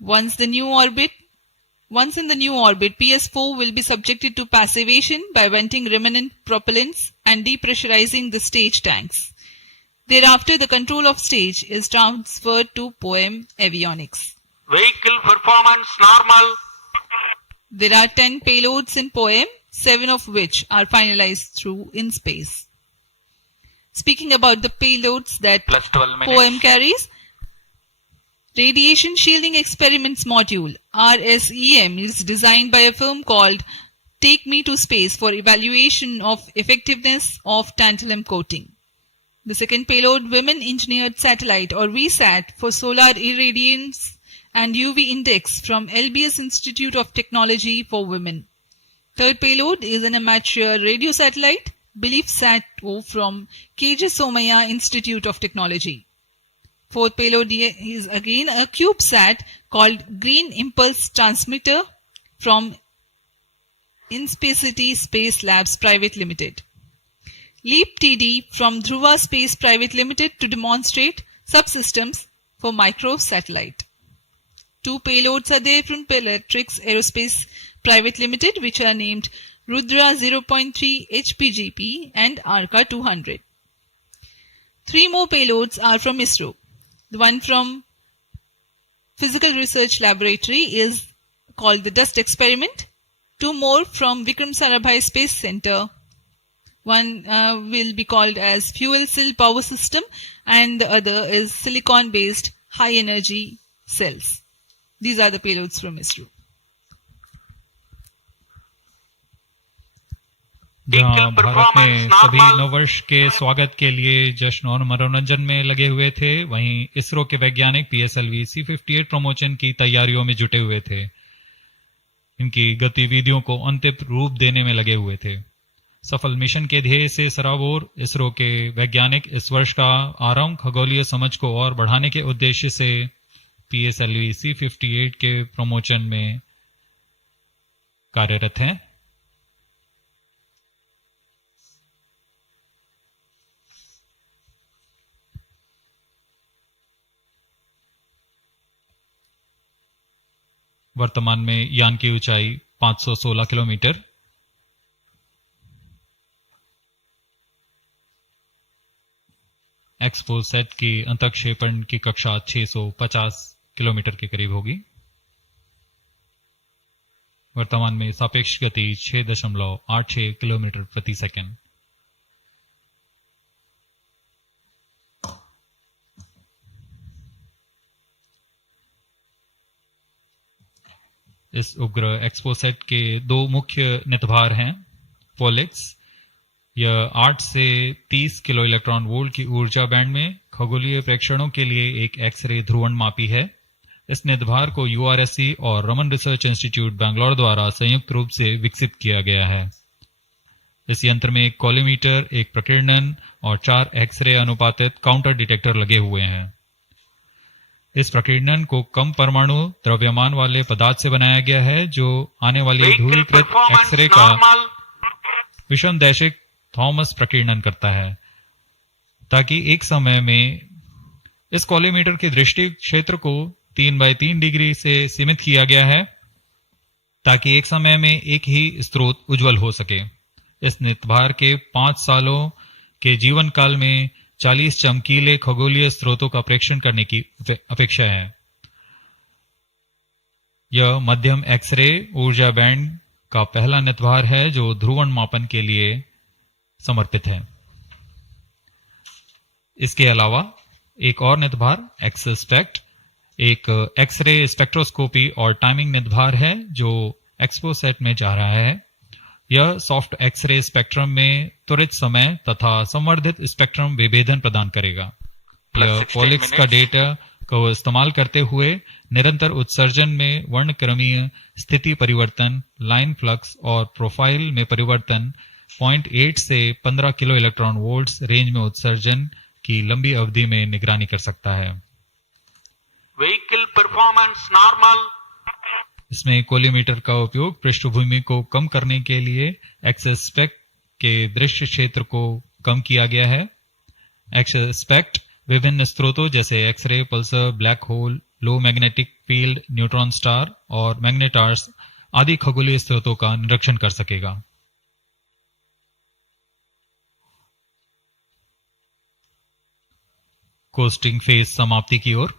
Once in the new orbit, PS4 will be subjected to passivation by venting remnant propellants and depressurizing the stage tanks. Thereafter, the control of stage is transferred to POEM avionics. Vehicle performance normal. There are 10 payloads in POEM, 7 of which are finalized through in space. Speaking about the payloads that POEM carries, Radiation Shielding Experiments Module RSEM is designed by a firm called Take Me to Space for evaluation of effectiveness of tantalum coating. The second payload, Women Engineered Satellite or VSAT for solar irradiance and UV index from LBS Institute of Technology for Women. Third payload is an amateur radio satellite, Belief Sat-O from KJ Somaya Institute of Technology. Fourth payload is again a CubeSat called Green Impulse Transmitter from Inspacity Space Labs Private Limited. LEAP TD from Dhruva Space Private Limited to demonstrate subsystems for microsatellite. 2 payloads are there from Peletrix Aerospace Private Limited, which are named Rudra 0.3 HPGP and Arca 200. 3 more payloads are from ISRO. The one from Physical Research Laboratory is called the Dust Experiment. 2 more from Vikram Sarabhai Space Center. One will be called as Fuel Cell Power System and the other is silicon-based high energy cells. These are the payloads from ISRO. जहां भारत में सभी नववर्ष के स्वागत के लिए जश्न और मनोरंजन में लगे हुए थे, वहीं इसरो के वैज्ञानिक पीएसएलवी C58 प्रमोशन की तैयारियों में जुटे हुए थे। इनकी गतिविधियों को अंतिम रूप देने में लगे हुए थे। सफल मिशन के ध्येय से सराबोर इसरो के वैज्ञानिक इस वर्ष का आरंभ खगोलीय समझ को और बढ़ाने के उद्देश्य से पीएसएलवी C58 के प्रमोशन में कार्यरत हैं। वर्तमान में यान की ऊंचाई 516 किलोमीटर, एक्सपोसेट की अंतक्षेपण की कक्षा 650 किलोमीटर के करीब होगी। वर्तमान में सापेक्ष गति 6.86 किलोमीटर प्रति सेकंड। इस उपग्रह एक्सपोसेट के दो मुख्य नितभार हैं। पोलिक्स, यह 8 से 30 किलो इलेक्ट्रॉन वोल्ट की ऊर्जा बैंड में खगोलीय प्रेक्षणों के लिए एक एक्सरे ध्रुवण मापी है। इस नितभार को यूआरएससी और रमन रिसर्च इंस्टीट्यूट बैंगलोर द्वारा संयुक्त रूप से विकसित किया गया है। इस यंत्र में एक कॉलीमीटर, एक प्रकीर्णन और 4 एक्सरे अनुपातित काउंटर डिटेक्टर लगे हुए हैं। इस प्रकीर्णन को कम परमाणु द्रव्यमान वाले पदार्थ से बनाया गया है, जो आने वाले ध्रुवीकृत एक्सरे का विषमदैशिक थॉमस प्रकीर्णन करता है, ताकि एक समय में इस कॉलीमीटर के दृष्टि क्षेत्र को 3x3 डिग्री से सीमित किया गया है, ताकि एक समय में एक ही स्रोत उज्जवल हो सके। इस नितभार के 5 सालों के जीवन काल में 40 चमकीले खगोलीय स्रोतों का प्रेक्षण करने की अपेक्षा है। यह मध्यम एक्सरे ऊर्जा बैंड का पहला नितभार है जो ध्रुवण मापन के लिए समर्पित है। इसके अलावा एक और नितभार एक्सस्पेक्ट एक एक्सरे स्पेक्ट्रोस्कोपी और टाइमिंग नितभार है जो एक्सपोसेट में जा रहा है। यह सॉफ्ट एक्सरे स्पेक्ट्रम में त्वरित समय तथा संवर्धित स्पेक्ट्रम विभेदन प्रदान करेगा। यह पॉलिक्स का डेटा को इस्तेमाल करते हुए निरंतर उत्सर्जन में वर्णक्रमीय स्थिति परिवर्तन, लाइन फ्लक्स और प्रोफाइल में परिवर्तन, 0.8 से 15 किलो इलेक्ट्रॉन वोल्ट्स रेंज में उत्सर्जन की लंबी अवधि में निगरानी कर सकता है। Vehicle performance normal. इसमें कोलीमीटर का उपयोग पृष्ठभूमि को कम करने के लिए एक्सस्पेक्ट के दृश्य क्षेत्र को कम किया गया है। एक्सस्पेक्ट विभिन्न स्रोतों जैसे एक्सरे, पल्सर, ब्लैक होल, लो मैग्नेटिक फील्ड, न्यूट्रॉन स्टार और मैग्नेटार्स आदि खगोलीय स्रोतों का निरीक्षण कर सकेगा। कोस्टिंग फेज समाप्ति की ओर।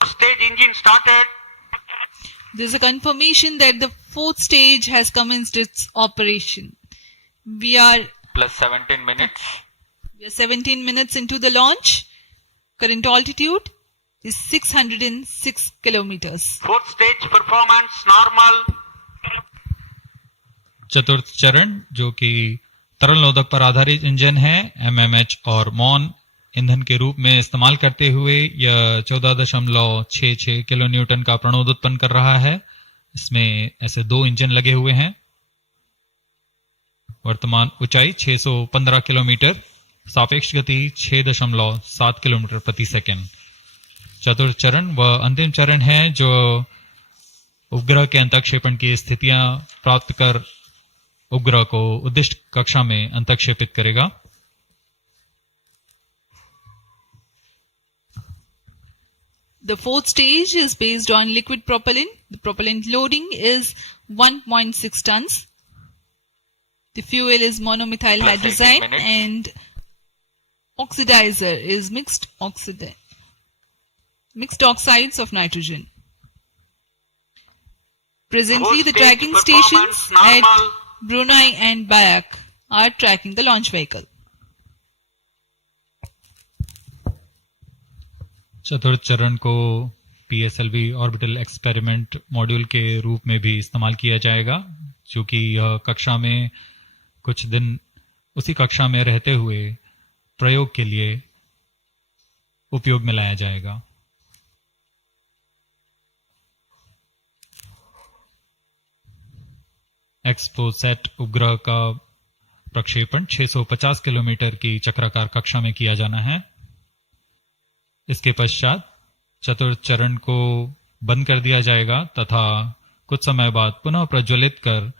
Stage engine started. There's a confirmation that the 4th stage has commenced its operation. We are plus 17 minutes. We are 17 minutes into the launch. Current altitude is 606 kilometers. 4th stage performance normal. चतुर्थ चरण जो कि तरल नोदक पर आधारित engine है, MMH और मॉन ईंधन के रूप में इस्तेमाल करते हुए यह 14.66 किलो न्यूटन का प्रणोद उत्पन्न कर रहा है। इसमें ऐसे 2 इंजन लगे हुए हैं। वर्तमान ऊंचाई 615 किलोमीटर, सापेक्ष गति 6.7 किलोमीटर प्रति सेकंड। चतुर्थ चरण वह अंतिम चरण है जो उपग्रह के अंतक्षेपण की स्थितियां प्राप्त कर उपग्रह को उद्दिष्ट कक्षा में अंतक्षेपित करेगा। The 4th stage is based on liquid propellant. The propellant loading is 1.6 tons. The fuel is monomethyl hydrazine and oxidizer is mixed oxides of nitrogen. Presently, the tracking stations at Brunei and Bayak are tracking the launch vehicle. चतुर्थ चरण को PSLV orbital experiment module के रूप में भी इस्तेमाल किया जाएगा, जो कि यह कक्षा में कुछ दिन उसी कक्षा में रहते हुए प्रयोग के लिए उपयोग में लाया जाएगा। एक्सपोसेट उपग्रह का प्रक्षेपण 650 किलोमीटर की चक्राकार कक्षा में किया जाना है। इसके पश्चात चतुर्थ चरण को बंद कर दिया जाएगा तथा कुछ समय बाद पुनः प्रज्वलित कर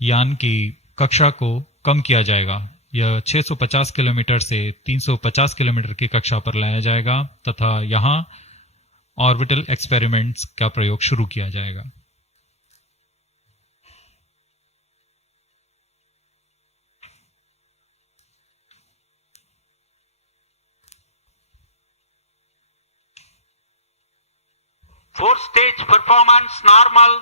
यान की कक्षा को कम किया जाएगा। यह 650 किलोमीटर से 350 किलोमीटर की कक्षा पर लाया जाएगा तथा यहां ऑर्बिटल एक्सपेरिमेंट्स का प्रयोग शुरू किया जाएगा। 4-stage performance normal.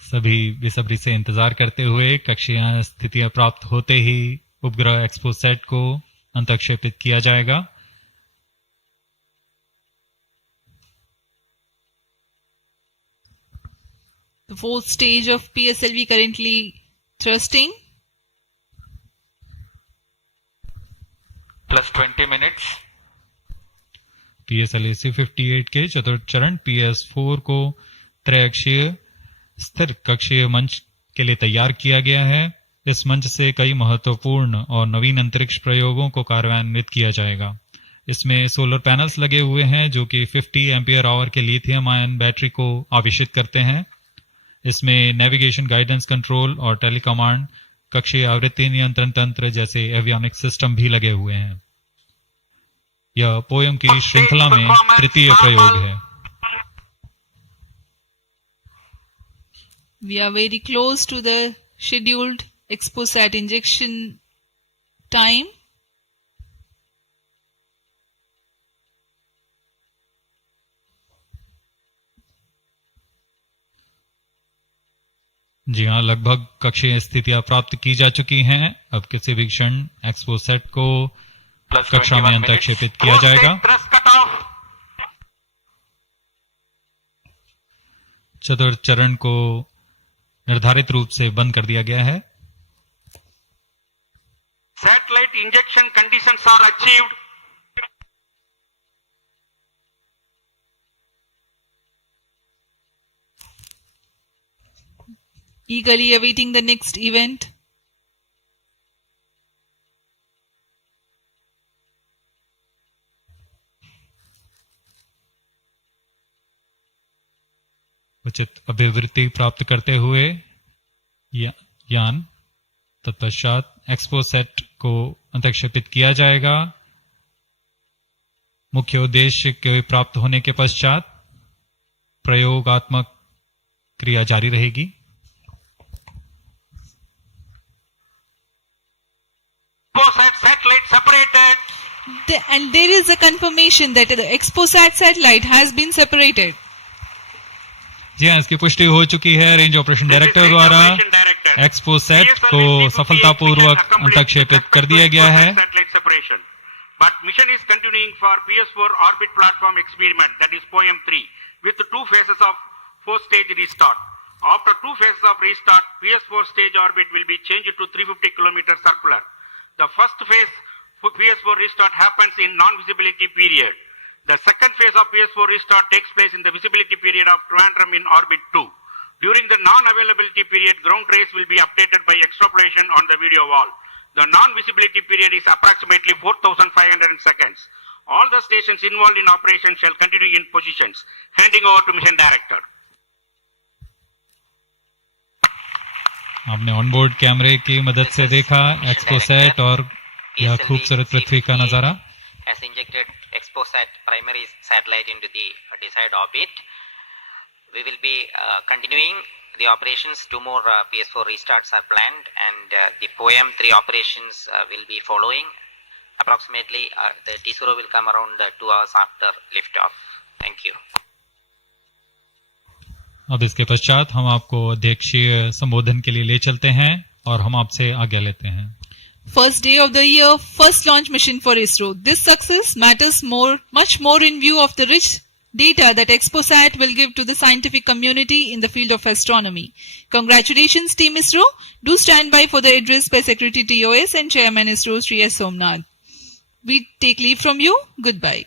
सभी बेसब्री से इंतजार करते हुए कक्षीय स्थितियां प्राप्त होते ही उपग्रह एक्सपोसेट को अंतक्षेपित किया जाएगा। The fourth stage of PSLV currently thrusting. Plus 20 minutes. PSLV C58 के चतुर्थ चरण PS4 को त्रैअक्षीय स्थिर कक्षीय मंच के लिए तैयार किया गया है। इस मंच से कई महत्वपूर्ण और नवीन अंतरिक्ष प्रयोगों को कार्यान्वित किया जाएगा। इसमें सोलर पैनल्स लगे हुए हैं जो कि 50 एम्पियर आवर के लिथियम आयन बैटरी को आवेशित करते हैं। इसमें नेविगेशन गाइडेंस कंट्रोल और टेलीकमांड कक्षीय आवृत्ति नियंत्रण तंत्र जैसे एवियोनिक सिस्टम भी लगे हुए हैं। यह पोयम की श्रृंखला में तृतीय प्रयोग है। We are very close to the scheduled exposat injection time. जी हाँ, लगभग कक्षीय स्थितियां प्राप्त की जा चुकी हैं। अब किसी भी क्षण एक्सपोसेट को कक्षा में अंतक्षेपित किया जाएगा। चतुर्थ चरण को निर्धारित रूप से बंद कर दिया गया है। Satellite injection conditions are achieved. Eagerly awaiting the next event. उचित अभिवृत्ति प्राप्त करते हुए यान तत्पश्चात एक्सपोसेट को अंतक्षेपित किया जाएगा। मुख्य उद्देश्य के प्राप्त होने के पश्चात प्रयोगात्मक क्रिया जारी रहेगी। Satellite separated. And there is a confirmation that the exposat satellite has been separated. जी हाँ, इसकी पुष्टि हो चुकी है रेंज ऑपरेशन डायरेक्टर द्वारा। एक्सपोसेट को सफलतापूर्वक अंतक्षेपित कर दिया गया है। But mission is continuing for PS4 orbit platform experiment, that is POEM 3, with 2 phases of 4-stage restart. After 2 phases of restart, PS4 stage orbit will be changed to 350 km circular. The first phase for PS4 restart happens in non-visibility period. The second phase of PS4 restart takes place in the visibility period of Trivandrum in orbit 2. During the non-availability period, ground trace will be updated by extrapolation on the video wall. The non-visibility period is approximately 4,500 seconds. All the stations involved in operation shall continue in positions. Handing over to mission director. आपने onboard कैमरे की मदद से देखा XPoSat और यह खूबसूरत पृथ्वी का नजारा। Has injected exposat primary satellite into the desired orbit. We will be continuing the operations. 2 more PS4 restarts are planned, and the POEM 3 operations will be following. Approximately the T0 will come around 2 hours after liftoff. Thank you. अब इसके पश्चात हम आपको अध्यक्षीय संबोधन के लिए ले चलते हैं और हम आपसे आज्ञा लेते हैं। First day of the year, first launch mission for ISRO. This success matters much more in view of the rich data that Exposat will give to the scientific community in the field of astronomy. Congratulations, Team ISRO. Do stand by for the address by Secretary TOS and Chairman ISRO, Sri S. Somnath. We take leave from you. Goodbye.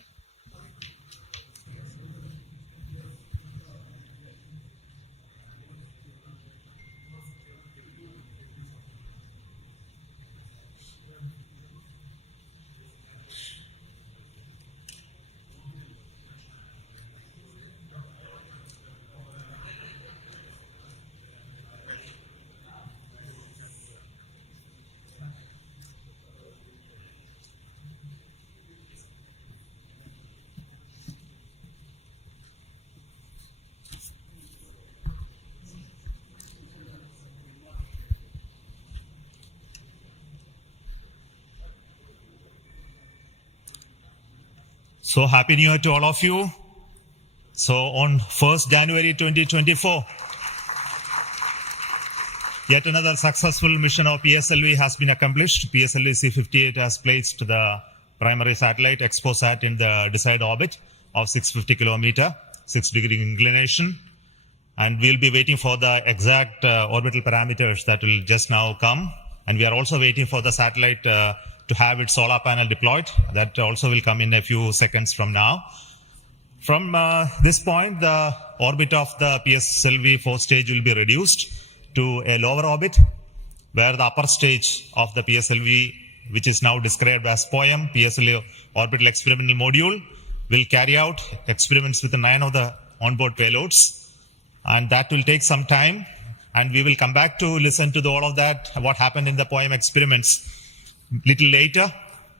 So happy new year to all of you. So on 1st January 2024, yet another successful mission of PSLV has been accomplished. PSLV C58 has placed the primary satellite XPOSat in the desired orbit of 650 kilometer, 6-degree inclination. And we'll be waiting for the exact orbital parameters that will just now come. And we are also waiting for the satellite to have its solar panel deployed. That also will come in a few seconds from now. From this point, the orbit of the PSLV 4th stage will be reduced to a lower orbit, where the upper stage of the PSLV, which is now described as POEM, PSLV Orbital Experimental Module, will carry out experiments with 9 of the onboard payloads. And that will take some time, and we will come back to listen to all of that, what happened in the POEM experiments little later.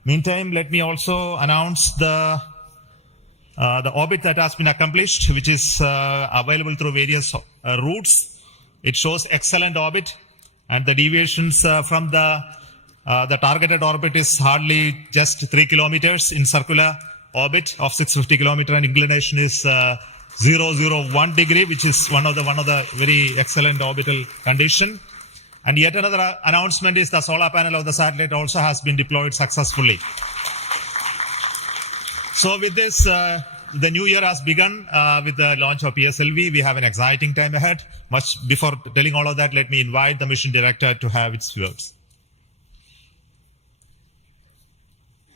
Meantime, let me also announce the orbit that has been accomplished, which is available through various routes. It shows excellent orbit, and the deviations from the targeted orbit is hardly just 3 kilometers in circular orbit of 650 kilometer, and inclination is 001 degree, which is one of the very excellent orbital condition. And yet another announcement is the solar panel of the satellite also has been deployed successfully. So with this, the new year has begun with the launch of PSLV. We have an exciting time ahead. Much before telling all of that, let me invite the mission director to have its words.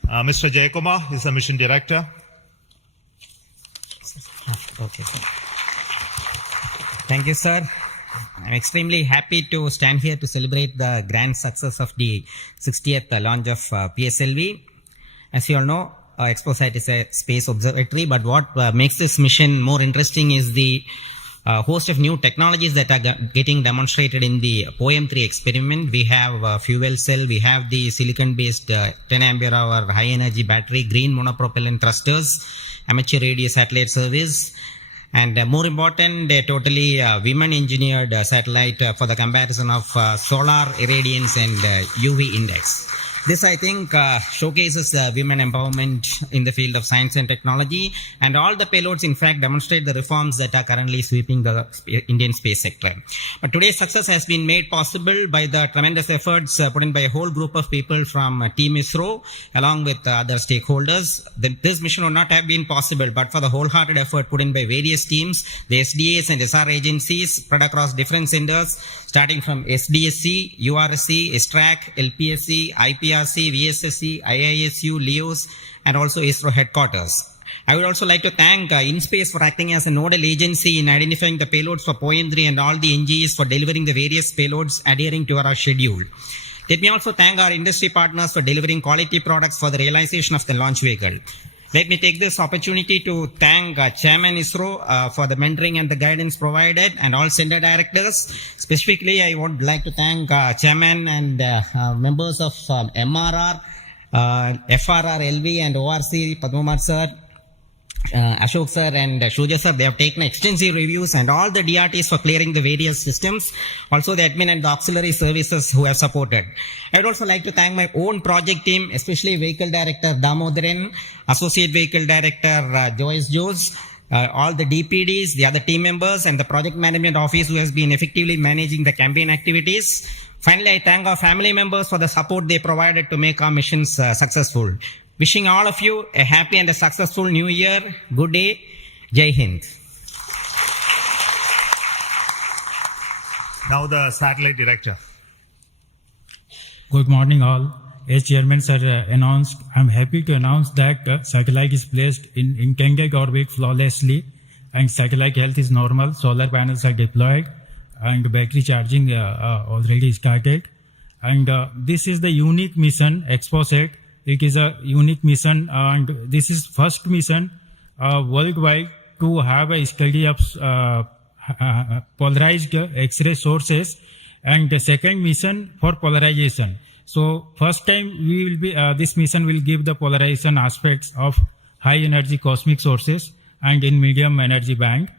Mr. Jayakumar is the mission director. Okay, sir. Thank you, sir. I'm extremely happy to stand here to celebrate the grand success of the 60th launch of PSLV. As you all know, XPOSat is a space observatory, but what makes this mission more interesting is the host of new technologies that are getting demonstrated in the POEM-3 experiment. We have fuel cell, we have the silicon-based 10 ampere hour high energy battery, green monopropellant thrusters, amateur radio satellite service, and more important, a totally women engineered satellite for the comparison of solar irradiance and UV index. This, I think, showcases women empowerment in the field of science and technology, and all the payloads, in fact, demonstrate the reforms that are currently sweeping the Indian space sector. But today's success has been made possible by the tremendous efforts put in by a whole group of people from Team ISRO, along with other stakeholders. This mission would not have been possible but for the wholehearted effort put in by various teams, the SDAs and SR agencies spread across different centers, starting from SDSC, URSC, STRAC, LPSC, IPRC, VSSC, IISU, LEOS, and also ISRO headquarters. I would also like to thank InSpace for acting as a nodal agency in identifying the payloads for POEM-3 and all the NGEs for delivering the various payloads adhering to our schedule. Let me also thank our industry partners for delivering quality products for the realization of the launch vehicle. Let me take this opportunity to thank Chairman ISRO for the mentoring and the guidance provided, and all center directors. Specifically, I would like to thank Chairman and members of MRR, FRR, LV and ORC, Padmamar sir, Ashok sir and Shuja sir. They have taken extensive reviews, and all the DRTs for clearing the various systems, also the admin and the auxiliary services who have supported. I would also like to thank my own project team, especially Vehicle Director Damodaran, Associate Vehicle Director Joyce Jose, all the DPDs, the other team members, and the Project Management Office who has been effectively managing the campaign activities. Finally, I thank our family members for the support they provided to make our missions successful. Wishing all of you a happy and a successful new year. Good day. Jai Hind. Now the satellite director. Good morning all. As Chairman sir announced, I'm happy to announce that satellite is placed in intended orbit flawlessly, and satellite health is normal. Solar panels are deployed and battery charging already started. And this is the unique mission, XPOSat. It is a unique mission, and this is first mission worldwide to have a study of polarized X-ray sources, and the second mission for polarization. So first time we will be this mission will give the polarization aspects of high energy cosmic sources and in medium energy band,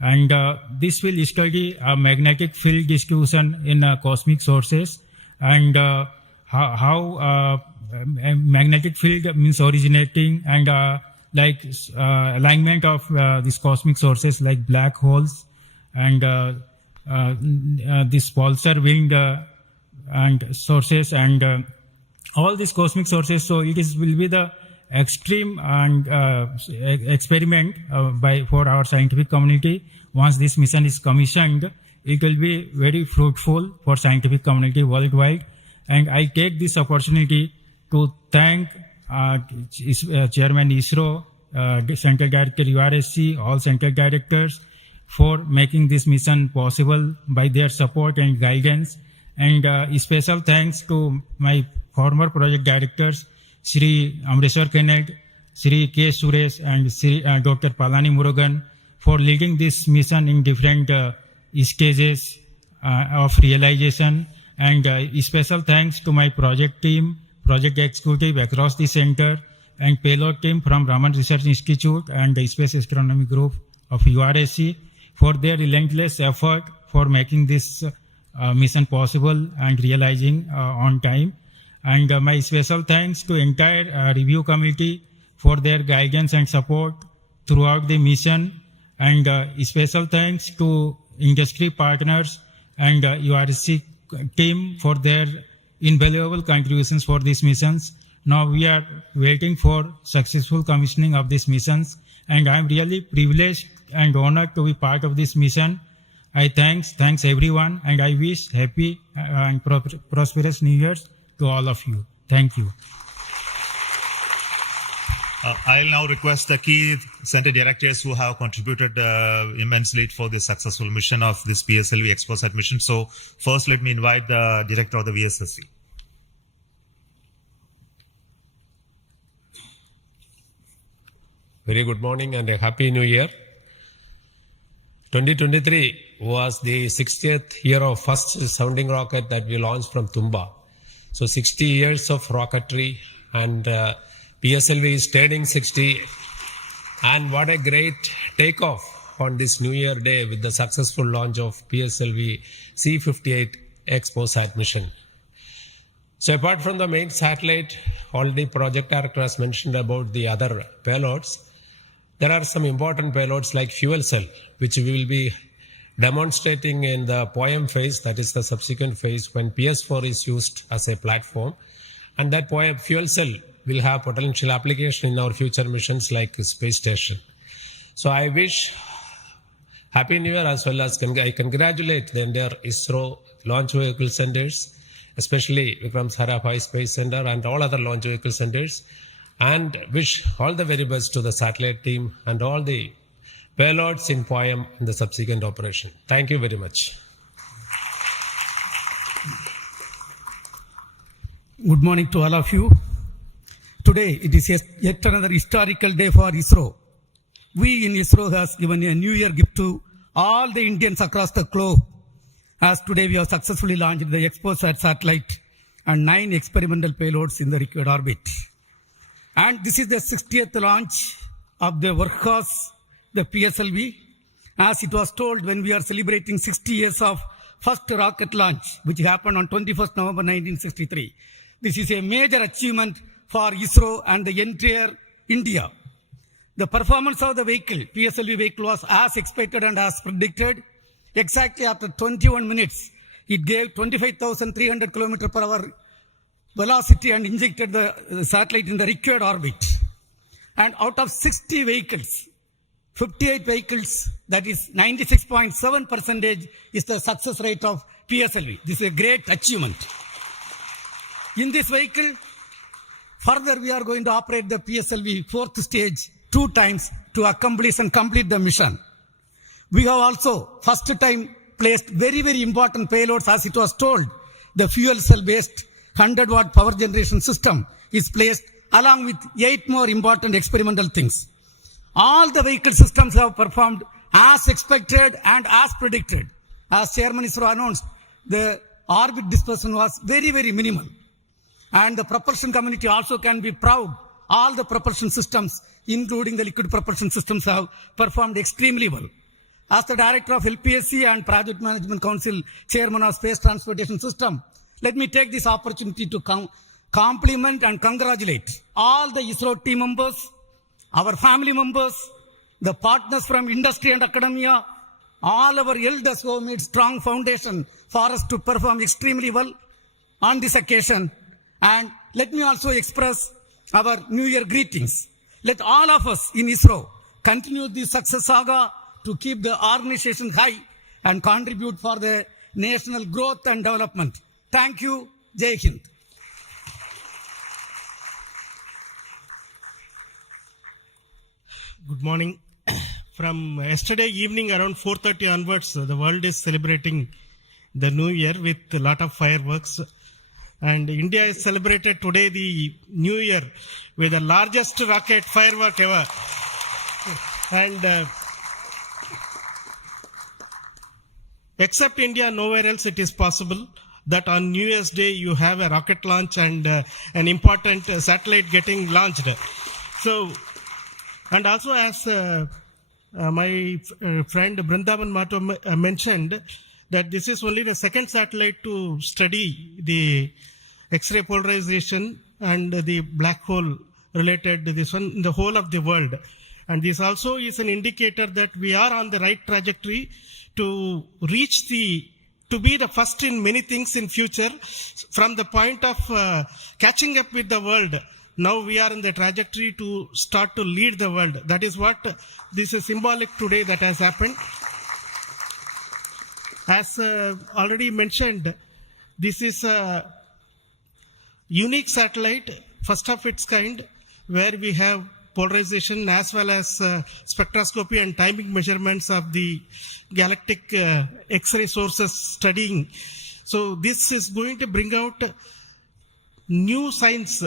and this will study magnetic field distribution in cosmic sources, and how magnetic field means originating, and like alignment of these cosmic sources like black holes and this pulsar wind and sources and all these cosmic sources. So it will be the extreme and experiment for our scientific community. Once this mission is commissioned, it will be very fruitful for scientific community worldwide. And I take this opportunity to thank Chairman ISRO, Central Director URSC, all Central Directors for making this mission possible by their support and guidance. And special thanks to my former project directors, Shri Amreshwar Kennedy, Shri K. Suresh and Shri Dr. Palani Murugan for leading this mission in different stages of realization. And special thanks to my project team, project executive across the center, and payload team from Raman Research Institute and the Space Astronomy Group of URSC for their relentless effort for making this mission possible and realizing on time. And my special thanks to entire review committee for their guidance and support throughout the mission. And special thanks to industry partners and URSC team for their invaluable contributions for these missions. Now we are waiting for successful commissioning of these missions, and I am really privileged and honored to be part of this mission. I thanks everyone, and I wish happy and prosperous New Year's to all of you. Thank you. I'll now request the key center directors who have contributed immensely for the successful mission of this PSLV ExpoSat mission. So first, let me invite the director of the VSSC. Very good morning and a happy new year. 2023 was the 60th year of first sounding rocket that we launched from Tumba. So 60 years of rocketry, and PSLV is turning 60. And what a great takeoff on this New Year day with the successful launch of PSLV C58 ExpoSat mission. So apart from the main satellite, already project director has mentioned about the other payloads. There are some important payloads like fuel cell, which we will be demonstrating in the POEM phase, that is the subsequent phase when PS4 is used as a platform. And that POEM fuel cell will have potential application in our future missions like space station. So I wish Happy New Year, as well as I congratulate the entire ISRO launch vehicle centers, especially Vikram Sarabhai Space Center and all other launch vehicle centers, and wish all the very best to the satellite team and all the payloads in POEM in the subsequent operation. Thank you very much. Good morning to all of you. Today it is yet another historical day for ISRO. We in ISRO has given a New Year gift to all the Indians across the globe, as today we have successfully launched the ExpoSat satellite and 9 experimental payloads in the required orbit. And this is the 60th launch of the workhorse, the PSLV. As it was told when we are celebrating 60 years of first rocket launch, which happened on 21st November 1963. This is a major achievement for ISRO and the entire India. The performance of the vehicle, PSLV vehicle, was as expected and as predicted. Exactly after 21 minutes, it gave 25,300 km per hour velocity and injected the satellite in the required orbit. And out of 60 vehicles, 58 vehicles, that is 96.7% is the success rate of PSLV. This is a great achievement. In this vehicle, further we are going to operate the PSLV 4th stage 2 times to accomplish and complete the mission. We have also first time placed very, very important payloads, as it was told. The fuel cell based 100-watt power generation system is placed along with 8 more important experimental things. All the vehicle systems have performed as expected and as predicted. As Chairman ISRO announced, the orbit dispersion was very, very minimal. And the propulsion community also can be proud. All the propulsion systems, including the liquid propulsion systems, have performed extremely well. As the Director of LPSC and Project Management Council, Chairman of Space Transportation System, let me take this opportunity to compliment and congratulate all the ISRO team members our family members, the partners from industry and academia, all our elders who have made strong foundation for us to perform extremely well on this occasion. And let me also express our New Year greetings. Let all of us in ISRO continue this success saga to keep the organization high and contribute for the national growth and development. Thank you. Jai Hind. Good morning. From yesterday evening around 4:30 onwards, the world is celebrating the New Year with a lot of fireworks. And India is celebrated today the New Year with the largest rocket firework ever. And except India, nowhere else it is possible that on New Year's Day you have a rocket launch and an important satellite getting launched. So, and also as my friend Brindavan Mato mentioned, that this is only the second satellite to study the X-ray polarization and the black hole related to this one in the whole of the world. And this also is an indicator that we are on the right trajectory to reach to be the first in many things in future. From the point of catching up with the world, now we are in the trajectory to start to lead the world. That is what this is symbolic today that has happened. As already mentioned, this is a unique satellite, first of its kind, where we have polarization as well as spectroscopy and timing measurements of the galactic X-ray sources studying. So this is going to bring out new science,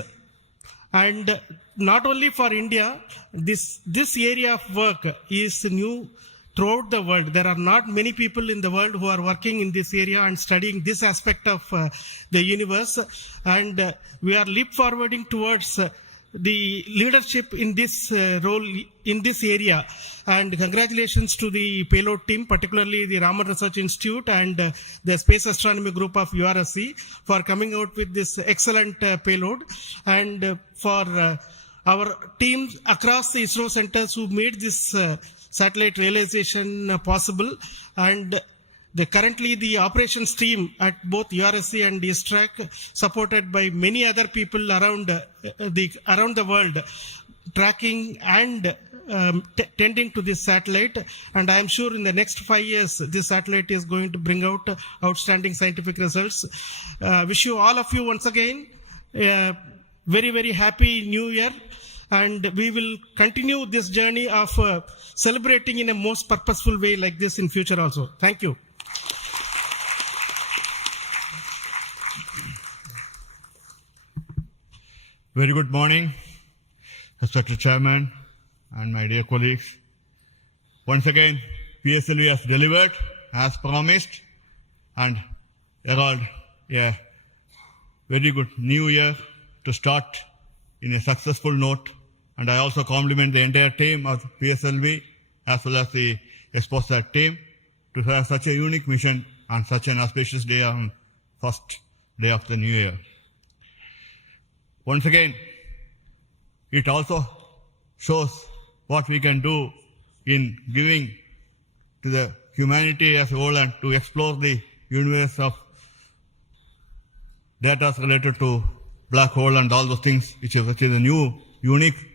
and not only for India, this area of work is new throughout the world. There are not many people in the world who are working in this area and studying this aspect of the universe, and we are leap forwarding towards the leadership in this role in this area. And congratulations to the payload team, particularly the Raman Research Institute and the Space Astronomy Group of URSC for coming out with this excellent payload, and for our teams across the ISRO centers who made this satellite realization possible. And currently the operations team at both URSC and ISTRAC, supported by many other people around the world, tracking and tending to this satellite. And I am sure in the next 5 years, this satellite is going to bring out outstanding scientific results. Wish you all of you once again a very, very happy New Year. And we will continue this journey of celebrating in a most purposeful way like this in future also. Thank you. Very good morning, Respected Chairman and my dear colleagues. Once again, PSLV has delivered as promised and herald a very good new year to start in a successful note. And I also compliment the entire team of PSLV as well as the Exposat team to have such a unique mission on such an auspicious day on first day of the new year. Once again, it also shows what we can do in giving to the humanity as a whole and to explore the universe of data related to black hole and all those things, which is a new, unique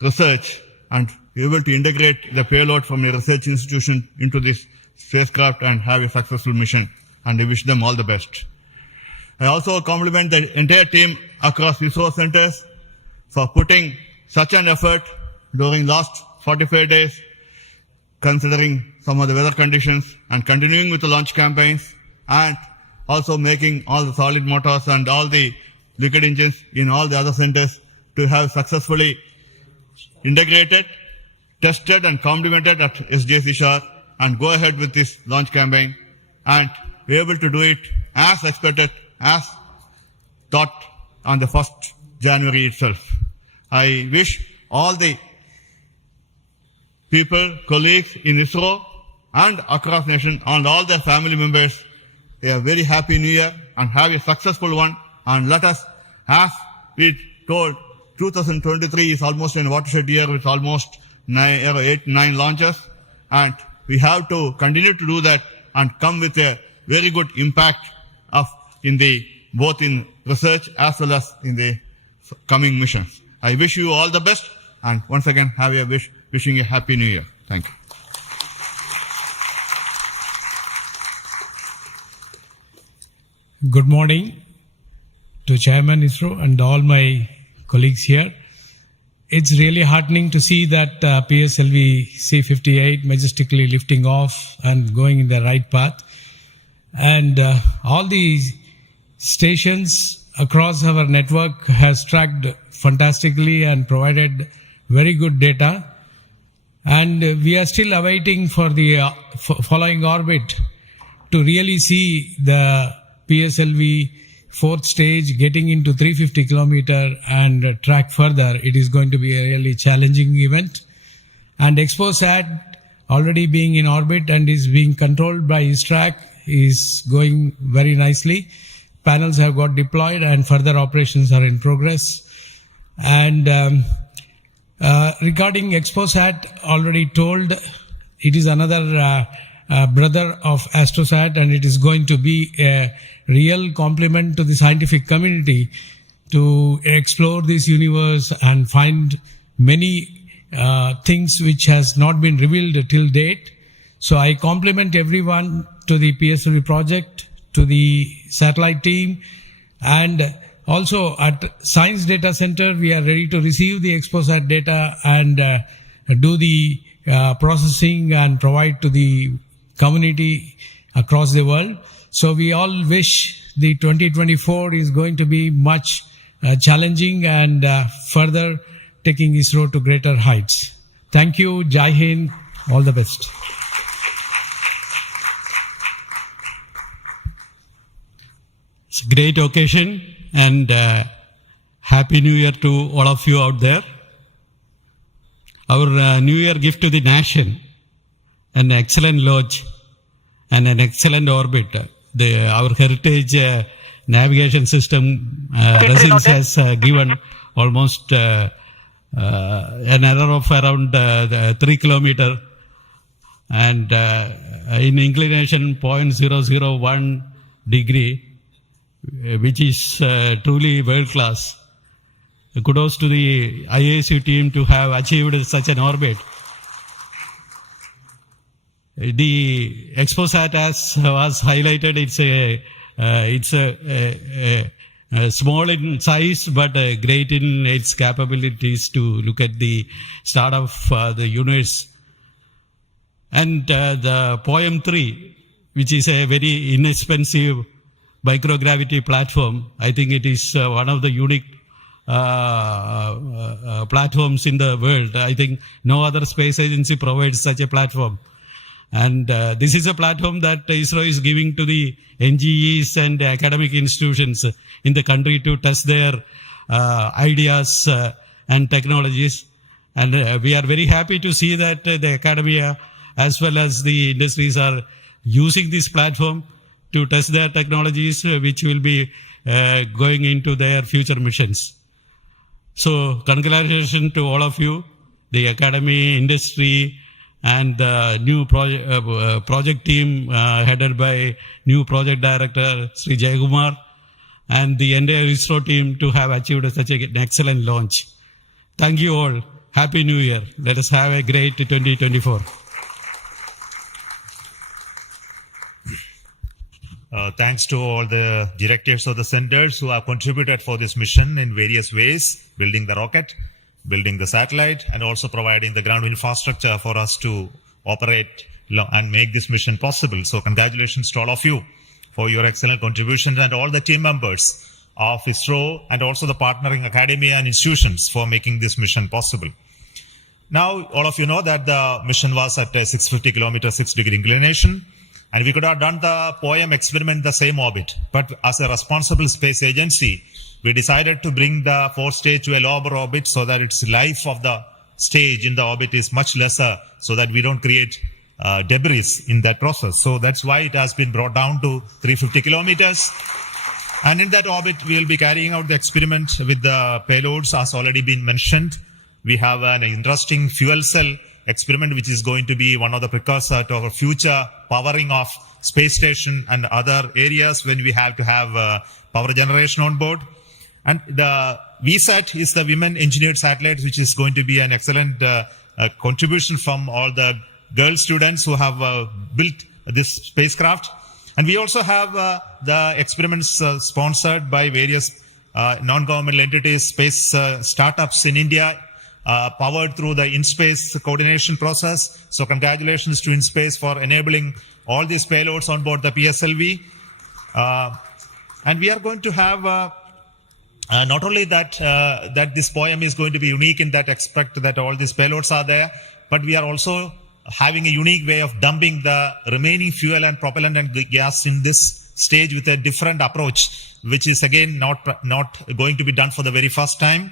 research, and be able to integrate the payload from a research institution into this spacecraft and have a successful mission. And I wish them all the best. I also compliment the entire team across ISRO centers for putting such an effort during last 45 days, considering some of the weather conditions, and continuing with the launch campaigns, and also making all the solid motors and all the liquid engines in all the other centers to have successfully integrated, tested and complemented at SDSC Shah, and go ahead with this launch campaign and be able to do it as expected, as thought on the 1st January itself. I wish all the people, colleagues in ISRO and across nation and all their family members a very happy new year and have a successful one. And let us, as we told 2023 is almost a watershed year with almost 8-9 launches, and we have to continue to do that and come with a very good impact both in research as well as in the coming missions. I wish you all the best, and once again wishing you a happy new year. Thank you. Good morning to Chairman ISRO and all my colleagues here. It's really heartening to see that PSLV C-58 majestically lifting off and going in the right path. And all the stations across our network has tracked fantastically and provided very good data. And we are still awaiting for the following orbit to really see the PSLV fourth stage getting into 350 kilometer and track further. It is going to be a really challenging event. And XPOSat already being in orbit and is being controlled by ISTRAC is going very nicely. Panels have got deployed and further operations are in progress. And regarding XPOSat, already told, it is another brother of Astrosat, and it is going to be a real compliment to the scientific community to explore this universe and find many things which has not been revealed till date. So I compliment everyone to the PSLV project, to the satellite team, and also at Science Data Center, we are ready to receive the XPOSat data and do the processing and provide to the community across the world. So we all wish the 2024 is going to be much challenging and further taking ISRO to greater heights. Thank you. Jai Hind. All the best. It's a great occasion, and Happy New Year to all of you out there. Our New Year gift to the nation, an excellent launch and an excellent orbit. Our heritage navigation system, Resins, has given almost an error of around 3 kilometer and in inclination 0.001 degree, which is truly world class. Kudos to the IASU team to have achieved such an orbit. The XPOSat, as was highlighted, it's a small in size but great in its capabilities to look at the start of the universe. And the POEM-3, which is a very inexpensive microgravity platform, I think it is one of the unique platforms in the world. I think no other space agency provides such a platform. And this is a platform that ISRO is giving to the NGEs and academic institutions in the country to test their ideas and technologies. And we are very happy to see that the academia as well as the industries are using this platform to test their technologies, which will be going into their future missions. So congratulations to all of you, the academy, industry, and the new project team headed by new project director Sri Jayakumar, and the entire ISRO team to have achieved such an excellent launch. Thank you all. Happy New Year. Let us have a great 2024. Thanks to all the directors of the centers who have contributed for this mission in various ways, building the rocket, building the satellite, and also providing the ground infrastructure for us to operate and make this mission possible. So congratulations to all of you for your excellent contributions, and all the team members of ISRO and also the partnering academia and institutions for making this mission possible. Now, all of you know that the mission was at a 650 kilometer, 6 degree inclination, and we could have done the POEM experiment in the same orbit. But as a responsible space agency, we decided to bring the fourth stage to a lower orbit so that its life of the stage in the orbit is much lesser, so that we don't create debris in that process. So that's why it has been brought down to 350 kilometers. And in that orbit, we will be carrying out the experiment with the payloads as already been mentioned. We have an interesting fuel cell experiment, which is going to be one of the precursor to our future powering of space station and other areas when we have to have power generation on board. And the VSAT is the Women Engineered Satellite, which is going to be an excellent contribution from all the girl students who have built this spacecraft. And we also have the experiments sponsored by various non-governmental entities, space startups in India, powered through the InSpace coordination process. So congratulations to InSpace for enabling all these payloads on board the PSLV. And we are going to have not only that that this poem is going to be unique in that aspect that all these payloads are there, but we are also having a unique way of dumping the remaining fuel and propellant and gas in this stage with a different approach, which is again not going to be done for the very first time.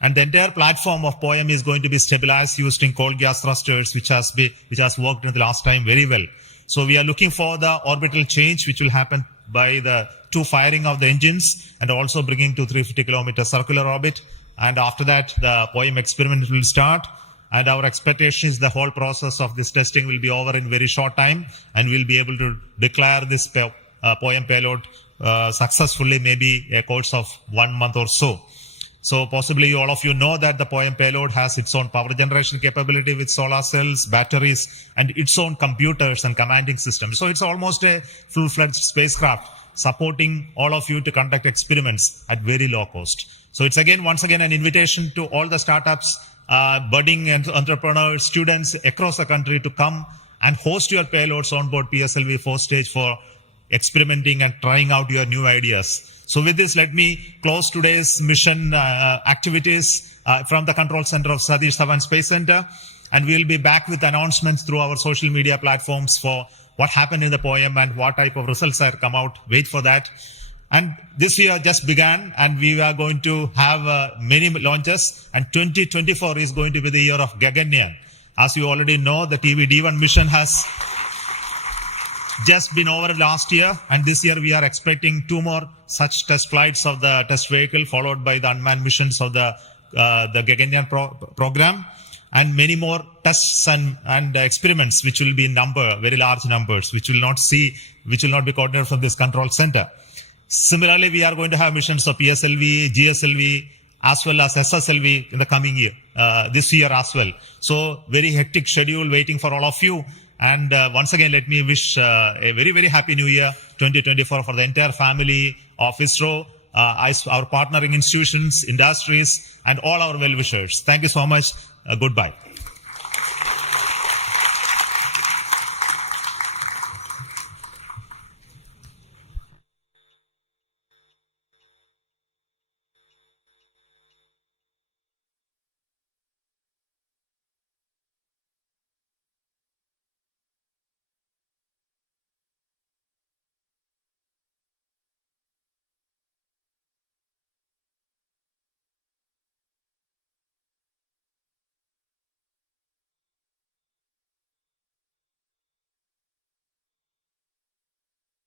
And the entire platform of POEM is going to be stabilized using cold gas thrusters, which has worked in the last time very well. So we are looking for the orbital change, which will happen by the two firing of the engines and also bringing to 350 kilometer circular orbit. And after that, the POEM experiment will start. And our expectation is the whole process of this testing will be over in very short time, and we'll be able to declare this POEM payload successfully, maybe a course of 1 month or so. So possibly all of you know that the POEM payload has its own power generation capability with solar cells, batteries, and its own computers and commanding systems. So it's almost a full-fledged spacecraft supporting all of you to conduct experiments at very low cost. So it's once again an invitation to all the startups, budding entrepreneurs, students across the country to come and host your payloads on board PSLV 4 stage for experimenting and trying out your new ideas. So with this, let me close today's mission activities from the control center of Satish Dhawan Space Center. And we'll be back with announcements through our social media platforms for what happened in the POEM and what type of results are come out. Wait for that. And this year just began, and we are going to have many launches, and 2024 is going to be the year of Gaganyaan. As you already know, the TVD1 mission has just been over last year, and this year we are expecting 2 more such test flights of the test vehicle, followed by the unmanned missions of the Gaganyaan program, and many more tests and experiments, which will be in very large numbers, which will not be coordinated from this control center. Similarly, we are going to have missions of PSLV, GSLV, as well as SSLV in the coming year, this year as well. So very hectic schedule waiting for all of you. And once again, let me wish a very, very happy new year 2024 for the entire family of ISRO, our partnering institutions, industries, and all our well-wishers. Thank you so much. Goodbye.